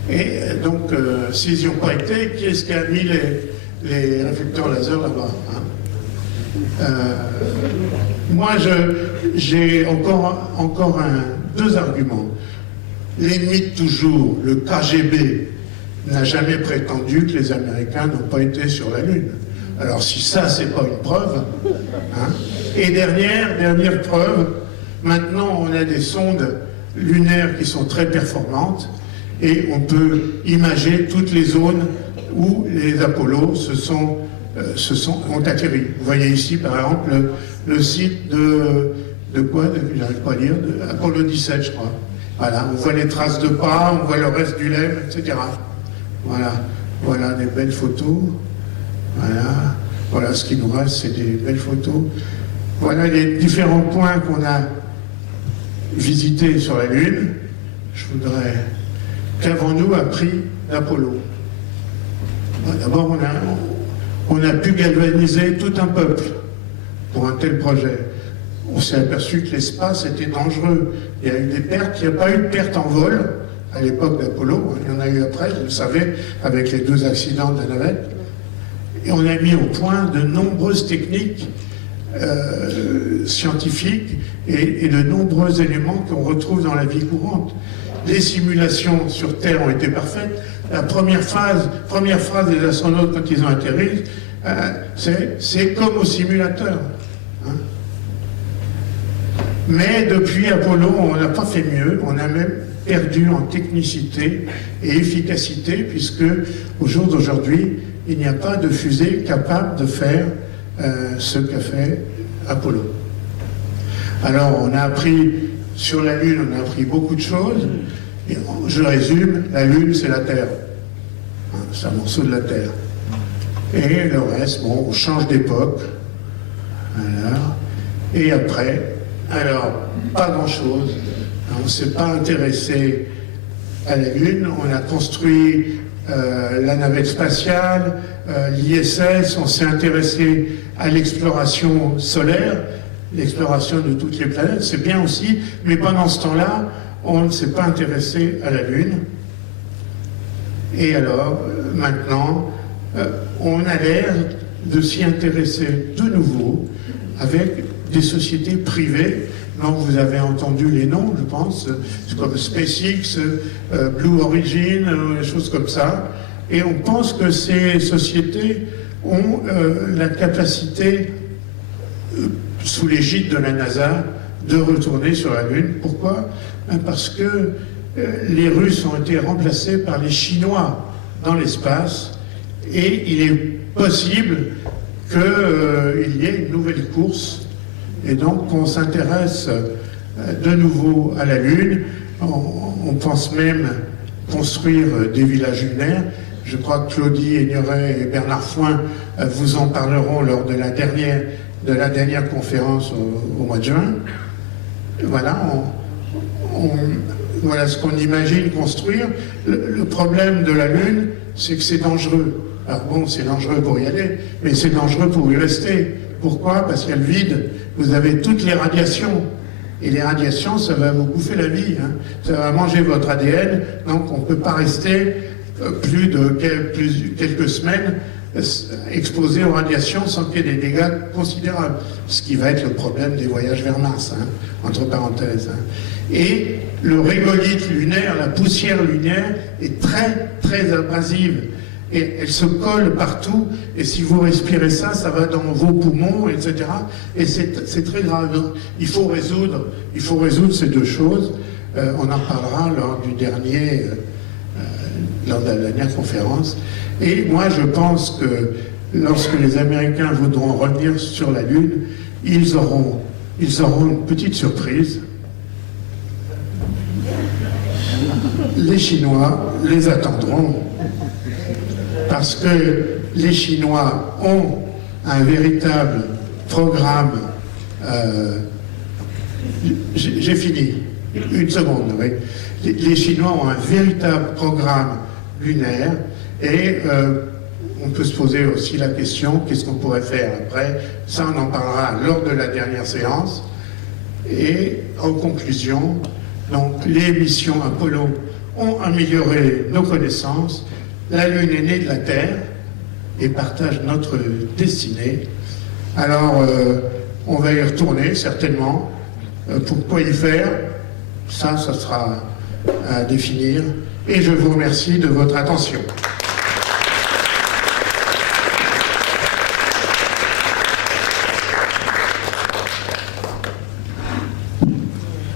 Et donc, s'ils n'y ont pas été, qui est-ce qui a mis les réflecteurs laser là-bas, hein? Moi, j'ai encore 2 arguments. L'ennemi de toujours, le KGB, n'a jamais prétendu que les Américains n'ont pas été sur la Lune. Alors si ça, c'est pas une preuve, hein. Et dernière preuve, maintenant on a des sondes lunaires qui sont très performantes et on peut imager toutes les zones où les Apollos ont atterri. Vous voyez ici par exemple le site j'arrive pas à lire, de Apollo 17 je crois. Voilà, on voit les traces de pas, on voit le reste du lème, etc. Voilà des belles photos. Voilà ce qui nous reste, c'est des belles photos. Voilà les différents points qu'on a visités sur la Lune. Je voudrais... Qu'avons-nous appris d'Apollo? D'abord, on a pu galvaniser tout un peuple pour un tel projet. On s'est aperçu que l'espace était dangereux. Il y a eu des pertes, il n'y a pas eu de pertes en vol à l'époque d'Apollo. Il y en a eu après, vous le savez, avec les 2 accidents de la navette. Et on a mis au point de nombreuses techniques scientifiques et de nombreux éléments qu'on retrouve dans la vie courante. Les simulations sur Terre ont été parfaites. La première phrase des astronautes quand ils ont atterri, c'est comme au simulateur. Hein. Mais depuis Apollo, on n'a pas fait mieux, on a même perdu en technicité et efficacité, puisque au jour d'aujourd'hui, il n'y a pas de fusée capable de faire ce qu'a fait Apollo. Alors, on a appris, sur la Lune, on a appris beaucoup de choses. Et je résume, la Lune, c'est la Terre. Hein, c'est un morceau de la Terre. Et le reste, bon, on change d'époque. Voilà. Et après, alors, pas grand-chose. On ne s'est pas intéressé à la Lune. On a construit la navette spatiale, l'ISS. On s'est intéressé à l'exploration solaire, l'exploration de toutes les planètes. C'est bien aussi, mais pendant ce temps-là, on ne s'est pas intéressé à la Lune. Et alors, maintenant, on a l'air de s'y intéresser de nouveau avec des sociétés privées dont vous avez entendu les noms, je pense, comme SpaceX, Blue Origin, des choses comme ça. Et on pense que ces sociétés ont la capacité, sous l'égide de la NASA, de retourner sur la Lune. Pourquoi? Parce que les Russes ont été remplacés par les Chinois dans l'espace, et il est possible qu'il y ait une nouvelle course, et donc on s'intéresse de nouveau à la Lune. On pense même construire des villages lunaires. Je crois que Claudie Aigneret et Bernard Foin vous en parleront lors de la dernière conférence au mois de juin. Voilà, voilà ce qu'on imagine construire. Le problème de la Lune, c'est que c'est dangereux. Alors bon, c'est dangereux pour y aller, mais c'est dangereux pour y rester. Pourquoi? Parce qu'il y a le vide. Vous avez toutes les radiations. Et les radiations, ça va vous bouffer la vie. Hein. Ça va manger votre ADN. Donc on ne peut pas rester plus de quelques semaines exposé aux radiations sans qu'il y ait des dégâts considérables. Ce qui va être le problème des voyages vers Mars, hein, entre parenthèses. Hein. Et le régolithe lunaire, la poussière lunaire, est très, très abrasive. Et elle se colle partout, et si vous respirez ça, ça va dans vos poumons, etc. Et c'est très grave. Il faut résoudre ces deux choses. On en parlera lors de la dernière conférence. Et moi, je pense que lorsque les Américains voudront revenir sur la Lune, ils auront une petite surprise. Les Chinois les attendront. Parce que les Chinois ont un véritable programme. J'ai fini. Une seconde, oui. Les Chinois ont un véritable programme lunaire et on peut se poser aussi la question, qu'est-ce qu'on pourrait faire après? Ça, on en parlera lors de la dernière séance. Et en conclusion, donc, les missions Apollo ont amélioré nos connaissances. La Lune est née de la Terre et partage notre destinée. Alors, on va y retourner certainement. Pourquoi y faire? Ça sera à définir. Et je vous remercie de votre attention.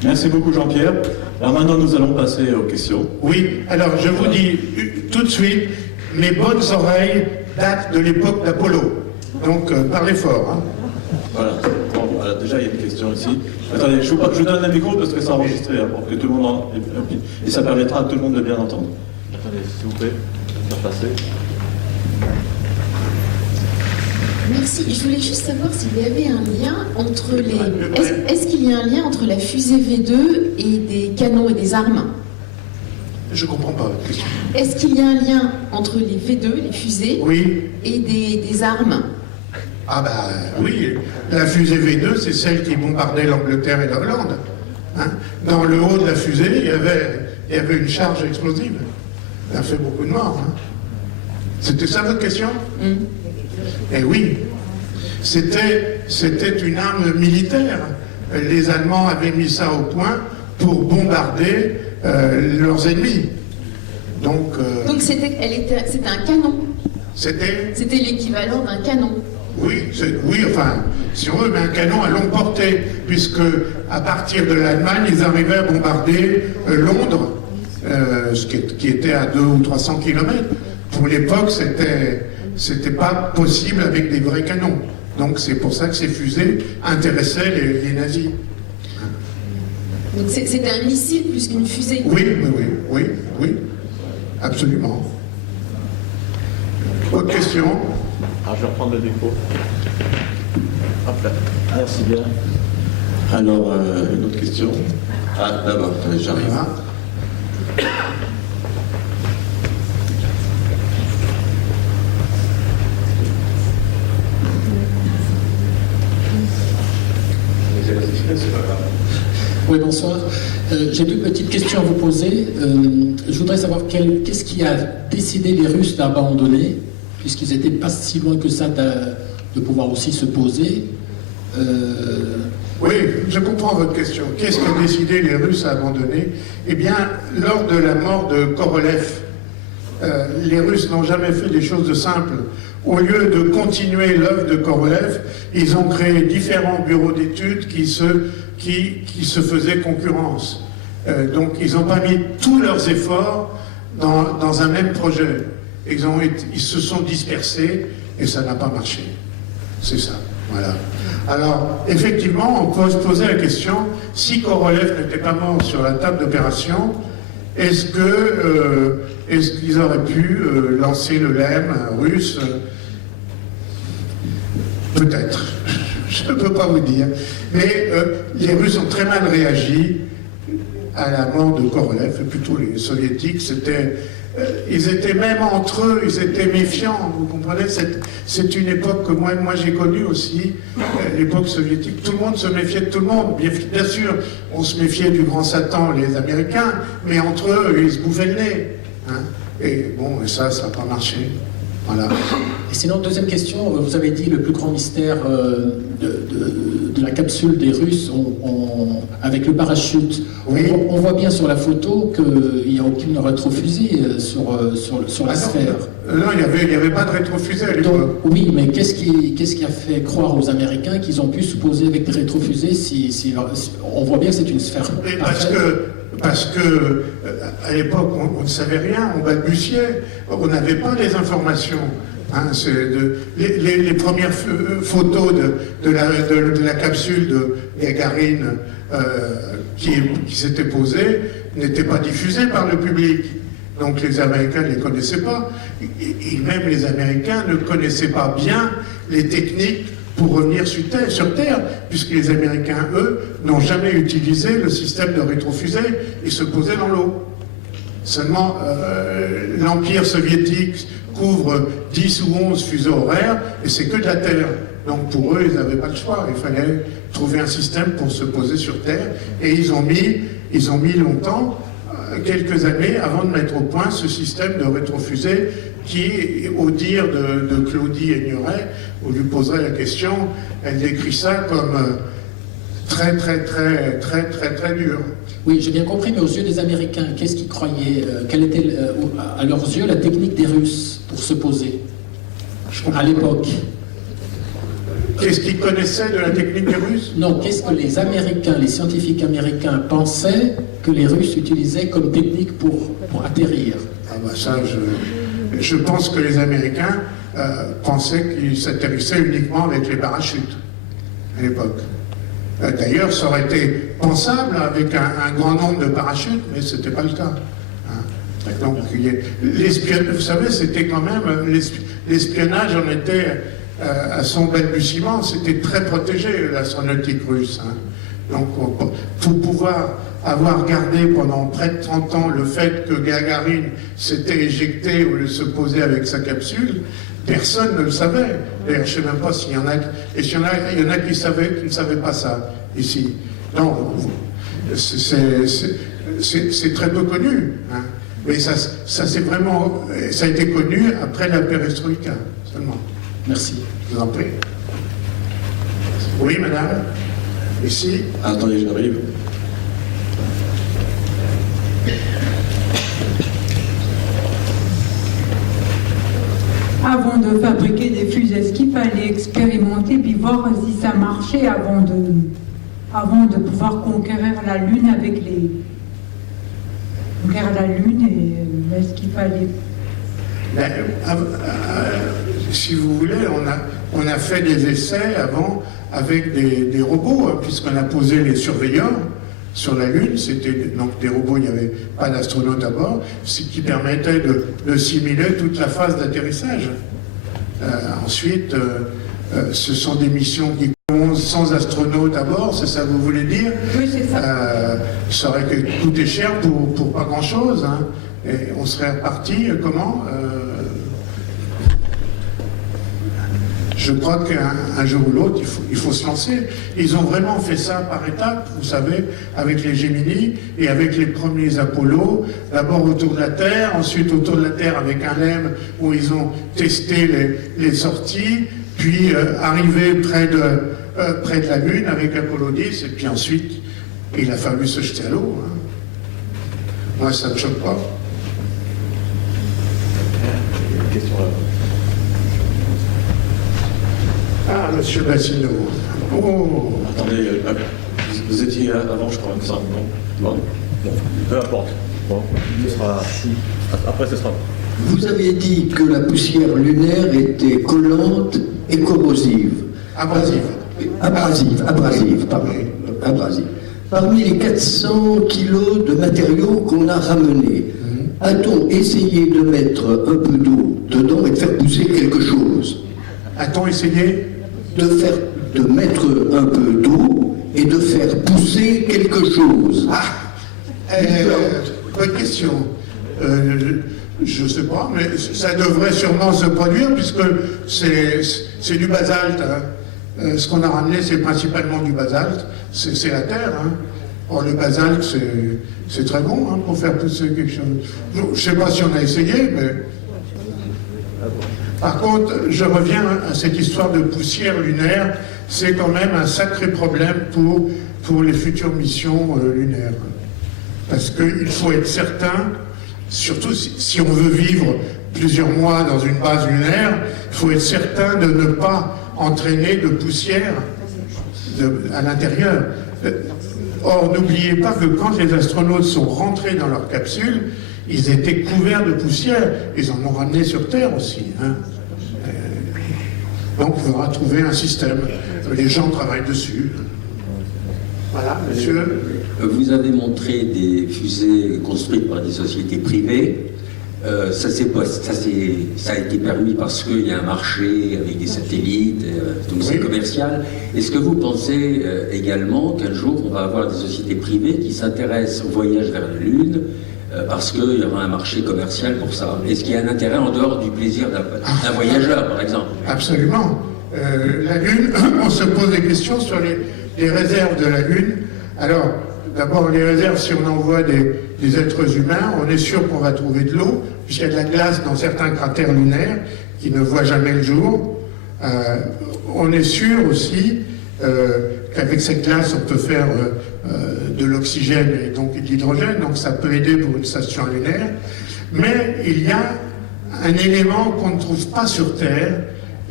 Merci beaucoup Jean-Pierre. Alors maintenant nous allons passer aux questions. Oui, alors je vous dis tout de suite, mes bonnes oreilles datent de l'époque d'Apollo. Donc parlez fort. Hein. Voilà. Bon, voilà. Déjà il y a une question ici. Attendez, je vous donne un micro parce que c'est enregistré, hein, pour que tout le monde et ça permettra à tout le monde de bien entendre. Attendez, s'il vous plaît, faire passer. Merci. Je voulais juste savoir s'il y avait un lien entre les... Est-ce qu'il y a un lien entre la fusée V2 et des canons et des armes? Je ne comprends pas votre question. Est-ce qu'il y a un lien entre les V2, les fusées, oui, et des armes? Ah bah oui, la fusée V2, c'est celle qui bombardait l'Angleterre et la Hollande. Hein. Dans le haut de la fusée, il y avait une charge explosive. Ça a fait beaucoup de morts. Hein. C'était ça votre question? Eh oui, c'était une arme militaire. Les Allemands avaient mis ça au point pour bombarder leurs ennemis. Donc c'était c'était un canon. C'était C'était l'équivalent d'un canon. Oui, oui, enfin, si on veut, mais un canon à longue portée, puisque à partir de l'Allemagne, ils arrivaient à bombarder Londres, qui était à 200 ou 300 kilomètres. Pour l'époque, c'était pas possible avec des vrais canons. Donc c'est pour ça que ces fusées intéressaient les nazis. Donc c'était un missile plus qu'une fusée. Oui, absolument. Autre question? Alors, je vais reprendre le défaut. Hop là. Merci bien. Alors, une autre question. Ah, d'abord, attendez, j'arrive. Voilà. C'est pas grave. Oui, bonsoir. J'ai deux petites questions à vous poser. Je voudrais savoir qu'est-ce qui a décidé les Russes d'abandonner, puisqu'ils n'étaient pas si loin que ça de pouvoir aussi se poser. Oui, je comprends votre question. Qu'est-ce qui a décidé les Russes à abandonner? Eh bien, lors de la mort de Korolev, les Russes n'ont jamais fait des choses de simples. Au lieu de continuer l'œuvre de Korolev, ils ont créé différents bureaux d'études qui se faisaient concurrence. Donc, ils n'ont pas mis tous leurs efforts dans un même projet. Ils se sont dispersés et ça n'a pas marché. C'est ça, voilà. Alors, effectivement, on peut se poser la question, si Korolev n'était pas mort sur la table d'opération, est-ce qu'ils auraient pu lancer le LEM russe? Peut-être. Je ne peux pas vous dire. Mais les Russes ont très mal réagi à la mort de Korolev, plutôt les Soviétiques. Ils étaient même entre eux, ils étaient méfiants, vous comprenez? C'est une époque que moi j'ai connue aussi, l'époque soviétique. Tout le monde se méfiait de tout le monde. Bien sûr, on se méfiait du grand Satan, les Américains, mais entre eux, ils se bouffaient le nez. Hein. Et bon, ça n'a pas marché. Voilà. Et sinon, deuxième question, vous avez dit le plus grand mystère de la capsule des Russes avec le parachute. Oui. On voit bien sur la photo qu'il n'y a aucune rétrofusée sur la sphère. Non, il n'y avait pas de rétrofusée à l'époque. Donc, oui, mais qu'est-ce qui a fait croire aux Américains qu'ils ont pu se poser avec des rétrofusées si on voit bien que c'est une sphère. Et parce que à l'époque, on ne savait rien, on balbutiait, on n'avait pas les informations. Hein, les premières photos de la capsule de Gagarine qui s'était posée n'étaient pas diffusées par le public. Donc les Américains ne les connaissaient pas. Et même les Américains ne connaissaient pas bien les techniques pour revenir sur Terre, puisque les Américains, eux, n'ont jamais utilisé le système de rétrofusée, ils se posaient dans l'eau. Seulement, l'Empire soviétique couvre 10 ou 11 fuseaux horaires, et c'est que de la Terre. Donc pour eux, ils n'avaient pas le choix, il fallait trouver un système pour se poser sur Terre, et ils ont mis longtemps, quelques années, avant de mettre au point ce système de rétrofusée qui, au dire de Claudie Aignoret, on lui poserait la question, elle décrit ça comme très dur. Oui, j'ai bien compris, mais aux yeux des Américains, qu'est-ce qu'ils croyaient? Quelle était, à leurs yeux, la technique des Russes pour se poser à l'époque? Qu'est-ce qu'ils connaissaient de la technique des Russes? Non, qu'est-ce que les Américains, les scientifiques américains pensaient que les Russes utilisaient comme technique pour atterrir? Ah bah ça, je pense que les Américains pensaient qu'ils s'atterrissaient uniquement avec les parachutes à l'époque. D'ailleurs, ça aurait été pensable avec un grand nombre de parachutes, mais ce n'était pas le cas. Hein. Donc, l'espionnage, vous savez, c'était quand même... L'espionnage en était à son balbutiement, c'était très protégé, l'astronautique russe. Hein. Donc, pour pouvoir avoir gardé pendant près de 30 ans le fait que Gagarine s'était éjecté au lieu de se poser avec sa capsule, personne ne le savait. D'ailleurs, je ne sais même pas s'il y en a... Et s'il y en a qui ne savaient pas ça, ici. Donc, c'est très peu connu. Hein. Mais ça a été connu après la perestroïka, seulement. Merci. Je vous en prie. Oui, madame. Ici. Attendez, j'arrive. Ah, de fabriquer des fusées, est-ce qu'il fallait expérimenter puis voir si ça marchait avant de pouvoir conquérir la Lune avec les... Conquérir la Lune, et est-ce qu'il fallait... Ben, si vous voulez, on a fait des essais avant avec des robots, hein, puisqu'on a posé les surveilleurs sur la Lune. C'était donc des robots, il n'y avait pas d'astronautes à bord, ce qui permettait de simuler toute la phase d'atterrissage. Ensuite, ce sont des missions qui commencent sans astronautes à bord, c'est ça que vous voulez dire? Oui, c'est ça. Ça aurait coûté cher pour pas grand-chose, hein. Et on serait reparti, comment? Je crois qu'un jour ou l'autre, il faut se lancer. Ils ont vraiment fait ça par étapes, vous savez, avec les Gemini et avec les premiers Apollo, d'abord autour de la Terre, ensuite autour de la Terre avec un LEM où ils ont testé les sorties, puis arrivé près de la Lune avec Apollo 10, et puis ensuite, il a fallu se jeter à l'eau. Hein. Moi, ça ne me choque pas. Une question là. Ah, monsieur Bassino. Oh. Attendez, vous étiez avant, je crois, il me semble, non? Bon, peu importe. Bon, ce sera... Après, ce sera... Vous aviez dit que la poussière lunaire était collante et corrosive. Abrasive. Abrasive, pardon. Abrasive. Parmi les 400 kilos de matériaux qu'on a ramenés, a-t-on essayé de mettre un peu d'eau dedans et de faire pousser quelque chose? A-t-on essayé de mettre un peu d'eau et de faire pousser quelque chose? Bonne question. Je ne sais pas, mais ça devrait sûrement se produire puisque c'est du basalte. Hein. Ce qu'on a ramené, c'est principalement du basalte. C'est la terre. Hein. Or, le basalte, c'est très bon hein, pour faire pousser quelque chose. Je ne sais pas si on a essayé, mais... Par contre, je reviens à cette histoire de poussière lunaire. C'est quand même un sacré problème pour les futures missions lunaires. Parce qu'il faut être certain, surtout si on veut vivre plusieurs mois dans une base lunaire, il faut être certain de ne pas entraîner de poussière à l'intérieur. Or, n'oubliez pas que quand les astronautes sont rentrés dans leur capsule, ils étaient couverts de poussière. Ils en ont ramené sur Terre aussi. Hein. Donc, il faudra trouver un système. Les gens travaillent dessus. Voilà, monsieur. Vous avez montré des fusées construites par des sociétés privées. Ça a été permis parce qu'il y a un marché avec des satellites, donc c'est commercial. Est-ce que vous pensez également qu'un jour on va avoir des sociétés privées qui s'intéressent au voyage vers la Lune parce qu'il y aura un marché commercial pour ça? Est-ce qu'il y a un intérêt en dehors du plaisir d'un voyageur, par exemple? Absolument. La Lune, on se pose des questions sur les réserves de la Lune. Alors, d'abord, les réserves, si on envoie des êtres humains, on est sûr qu'on va trouver de l'eau, puisqu'il y a de la glace dans certains cratères lunaires qui ne voient jamais le jour. On est sûr aussi qu'avec cette glace, on peut faire de l'oxygène et donc de l'hydrogène, donc ça peut aider pour une station lunaire. Mais il y a un élément qu'on ne trouve pas sur Terre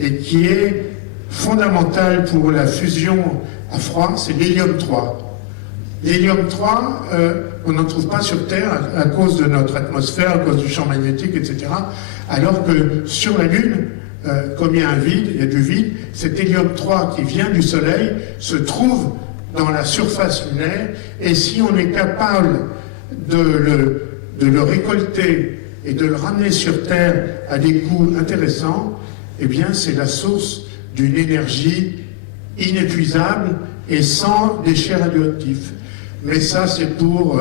et qui est fondamental pour la fusion à froid, c'est l'hélium 3. L'hélium 3, on n'en trouve pas sur Terre à cause de notre atmosphère, à cause du champ magnétique, etc. Alors que sur la Lune, comme il y a un vide, il y a du vide, cet hélium 3 qui vient du Soleil se trouve dans la surface lunaire, et si on est capable de le récolter et de le ramener sur Terre à des coûts intéressants, eh bien c'est la source d'une énergie inépuisable et sans déchets radioactifs. Mais ça, c'est pour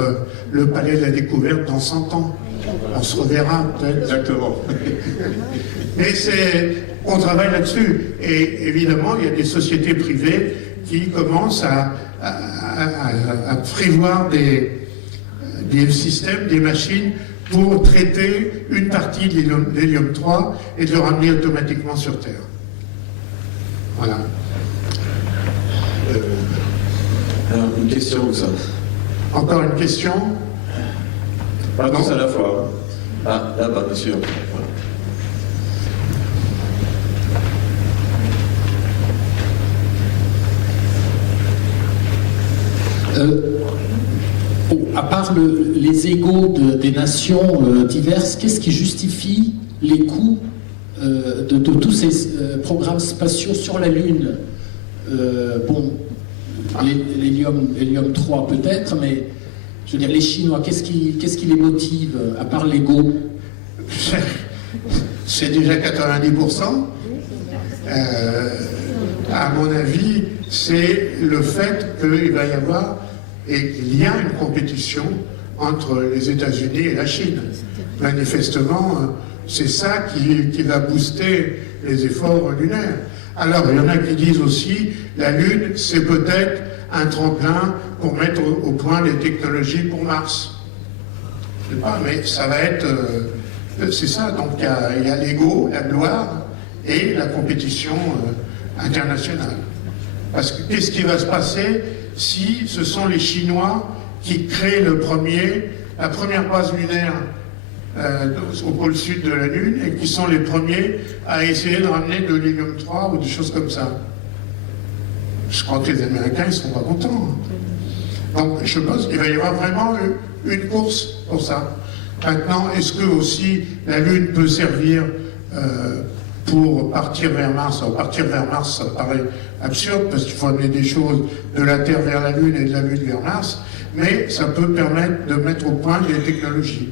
le palais de la découverte dans 100 ans. On se reverra peut-être. Exactement. Mais on travaille là-dessus. Et évidemment, il y a des sociétés privées qui commencent à prévoir des systèmes, des machines pour traiter une partie de l'hélium 3 et de le ramener automatiquement sur Terre. Voilà. Alors, une question, ça. Encore une question? Pas tous à la fois. Ah, là-bas, monsieur. Voilà. À part les égos des nations diverses, qu'est-ce qui justifie les coûts de tous ces programmes spatiaux sur la Lune? L'hélium 3 peut-être, mais je veux dire, les Chinois, qu'est-ce qui les motive, à part l'ego? C'est déjà 90%. À mon avis, c'est le fait qu'il va y avoir, et il y a une compétition entre les États-Unis et la Chine. Manifestement, c'est ça qui va booster les efforts lunaires. Alors, il y en a qui disent aussi, la Lune, c'est peut-être un tremplin pour mettre au point les technologies pour Mars. Je sais pas, mais ça va être... c'est ça, donc il y a l'ego, la gloire et la compétition internationale. Parce que qu'est-ce qui va se passer si ce sont les Chinois qui créent la première base lunaire au pôle sud de la Lune et qui sont les premiers à essayer de ramener de l'hélium 3 ou des choses comme ça? Je crois que les Américains ne seront pas contents. Donc je pense qu'il va y avoir vraiment une course pour ça. Maintenant, est-ce que aussi la Lune peut servir pour partir vers Mars? Alors, partir vers Mars, ça paraît absurde parce qu'il faut amener des choses de la Terre vers la Lune et de la Lune vers Mars, mais ça peut permettre de mettre au point les technologies.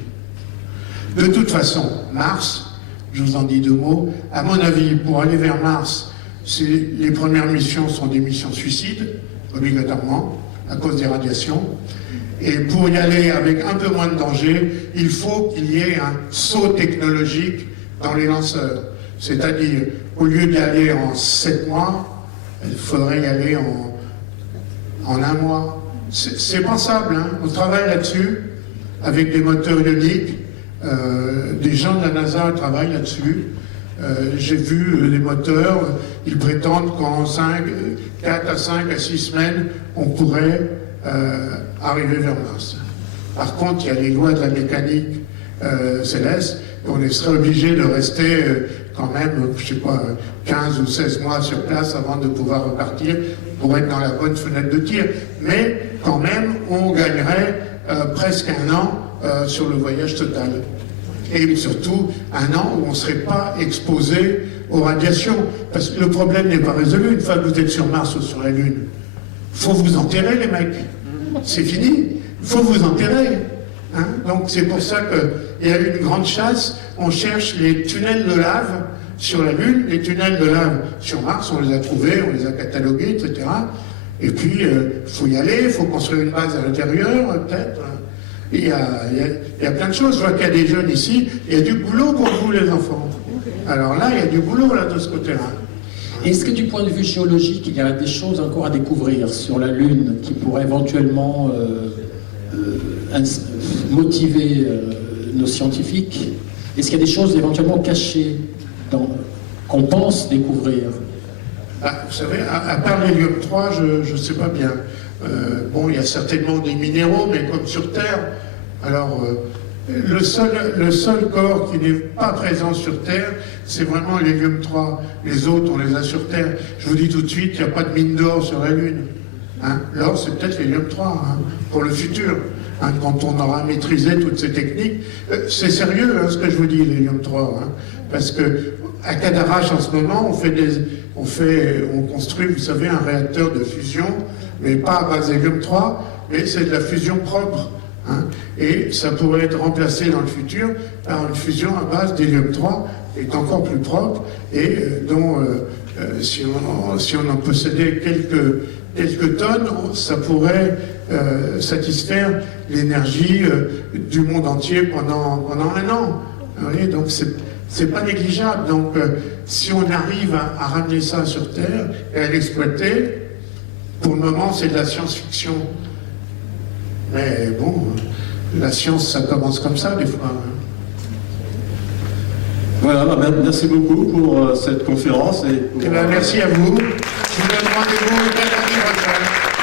De toute façon, Mars, je vous en dis 2 mots, à mon avis, pour aller vers Mars, les premières missions sont des missions suicides, obligatoirement, à cause des radiations. Et pour y aller avec un peu moins de danger, il faut qu'il y ait un saut technologique dans les lanceurs. C'est-à-dire, au lieu d'y aller en 7 mois, il faudrait y aller en 1 mois. C'est pensable, hein. On travaille là-dessus, avec des moteurs ioniques. Des gens de la NASA travaillent là-dessus. J'ai vu les moteurs, ils prétendent qu'en 4 à 5 à 6 semaines, on pourrait arriver vers Mars. Par contre, il y a les lois de la mécanique céleste, et on serait obligé de rester quand même, je sais pas, 15 ou 16 mois sur place avant de pouvoir repartir pour être dans la bonne fenêtre de tir. Mais quand même, on gagnerait presque 1 an sur le voyage total. Et surtout, 1 an où on ne serait pas exposé aux radiations. Parce que le problème n'est pas résolu une fois que vous êtes sur Mars ou sur la Lune. Il faut vous enterrer, les mecs. C'est fini. Il faut vous enterrer. Hein? Donc c'est pour ça qu'il y a une grande chasse. On cherche les tunnels de lave sur la Lune, les tunnels de lave sur Mars, on les a trouvés, on les a catalogués, etc. Et puis, il faut y aller, il faut construire une base à l'intérieur, peut-être. Il y a plein de choses. Je vois qu'il y a des jeunes ici, il y a du boulot pour vous, les enfants. Alors là, il y a du boulot, là, de ce côté-là. Est-ce que du point de vue géologique, il y a des choses encore à découvrir sur la Lune qui pourraient éventuellement motiver nos scientifiques? Est-ce qu'il y a des choses éventuellement cachées qu'on pense découvrir? Vous savez, à part l'hélium 3, je ne sais pas bien. Bon, il y a certainement des minéraux, mais comme sur Terre. Alors, le seul corps qui n'est pas présent sur Terre, c'est vraiment l'hélium 3. Les autres, on les a sur Terre. Je vous dis tout de suite, il n'y a pas de mine d'or sur la Lune. Hein? L'or, c'est peut-être l'hélium 3, hein, pour le futur. Hein, quand on aura maîtrisé toutes ces techniques. C'est sérieux, hein, ce que je vous dis, l'hélium 3. Hein, parce que à Cadarache, en ce moment, on construit, vous savez, un réacteur de fusion, mais pas à base d'hélium 3, mais c'est de la fusion propre. Hein, et ça pourrait être remplacé dans le futur par une fusion à base d'hélium 3, qui est encore plus propre, et dont, si on en possédait quelques tonnes, ça pourrait satisfaire l'énergie du monde entier pendant 1 an. Vous voyez, donc c'est pas négligeable. Donc, si on arrive à ramener ça sur Terre et à l'exploiter, pour le moment, c'est de la science-fiction. Mais bon, la science, ça commence comme ça, des fois. Voilà, merci beaucoup pour cette conférence. Merci à vous. Je vous donne rendez-vous dès lundi prochain.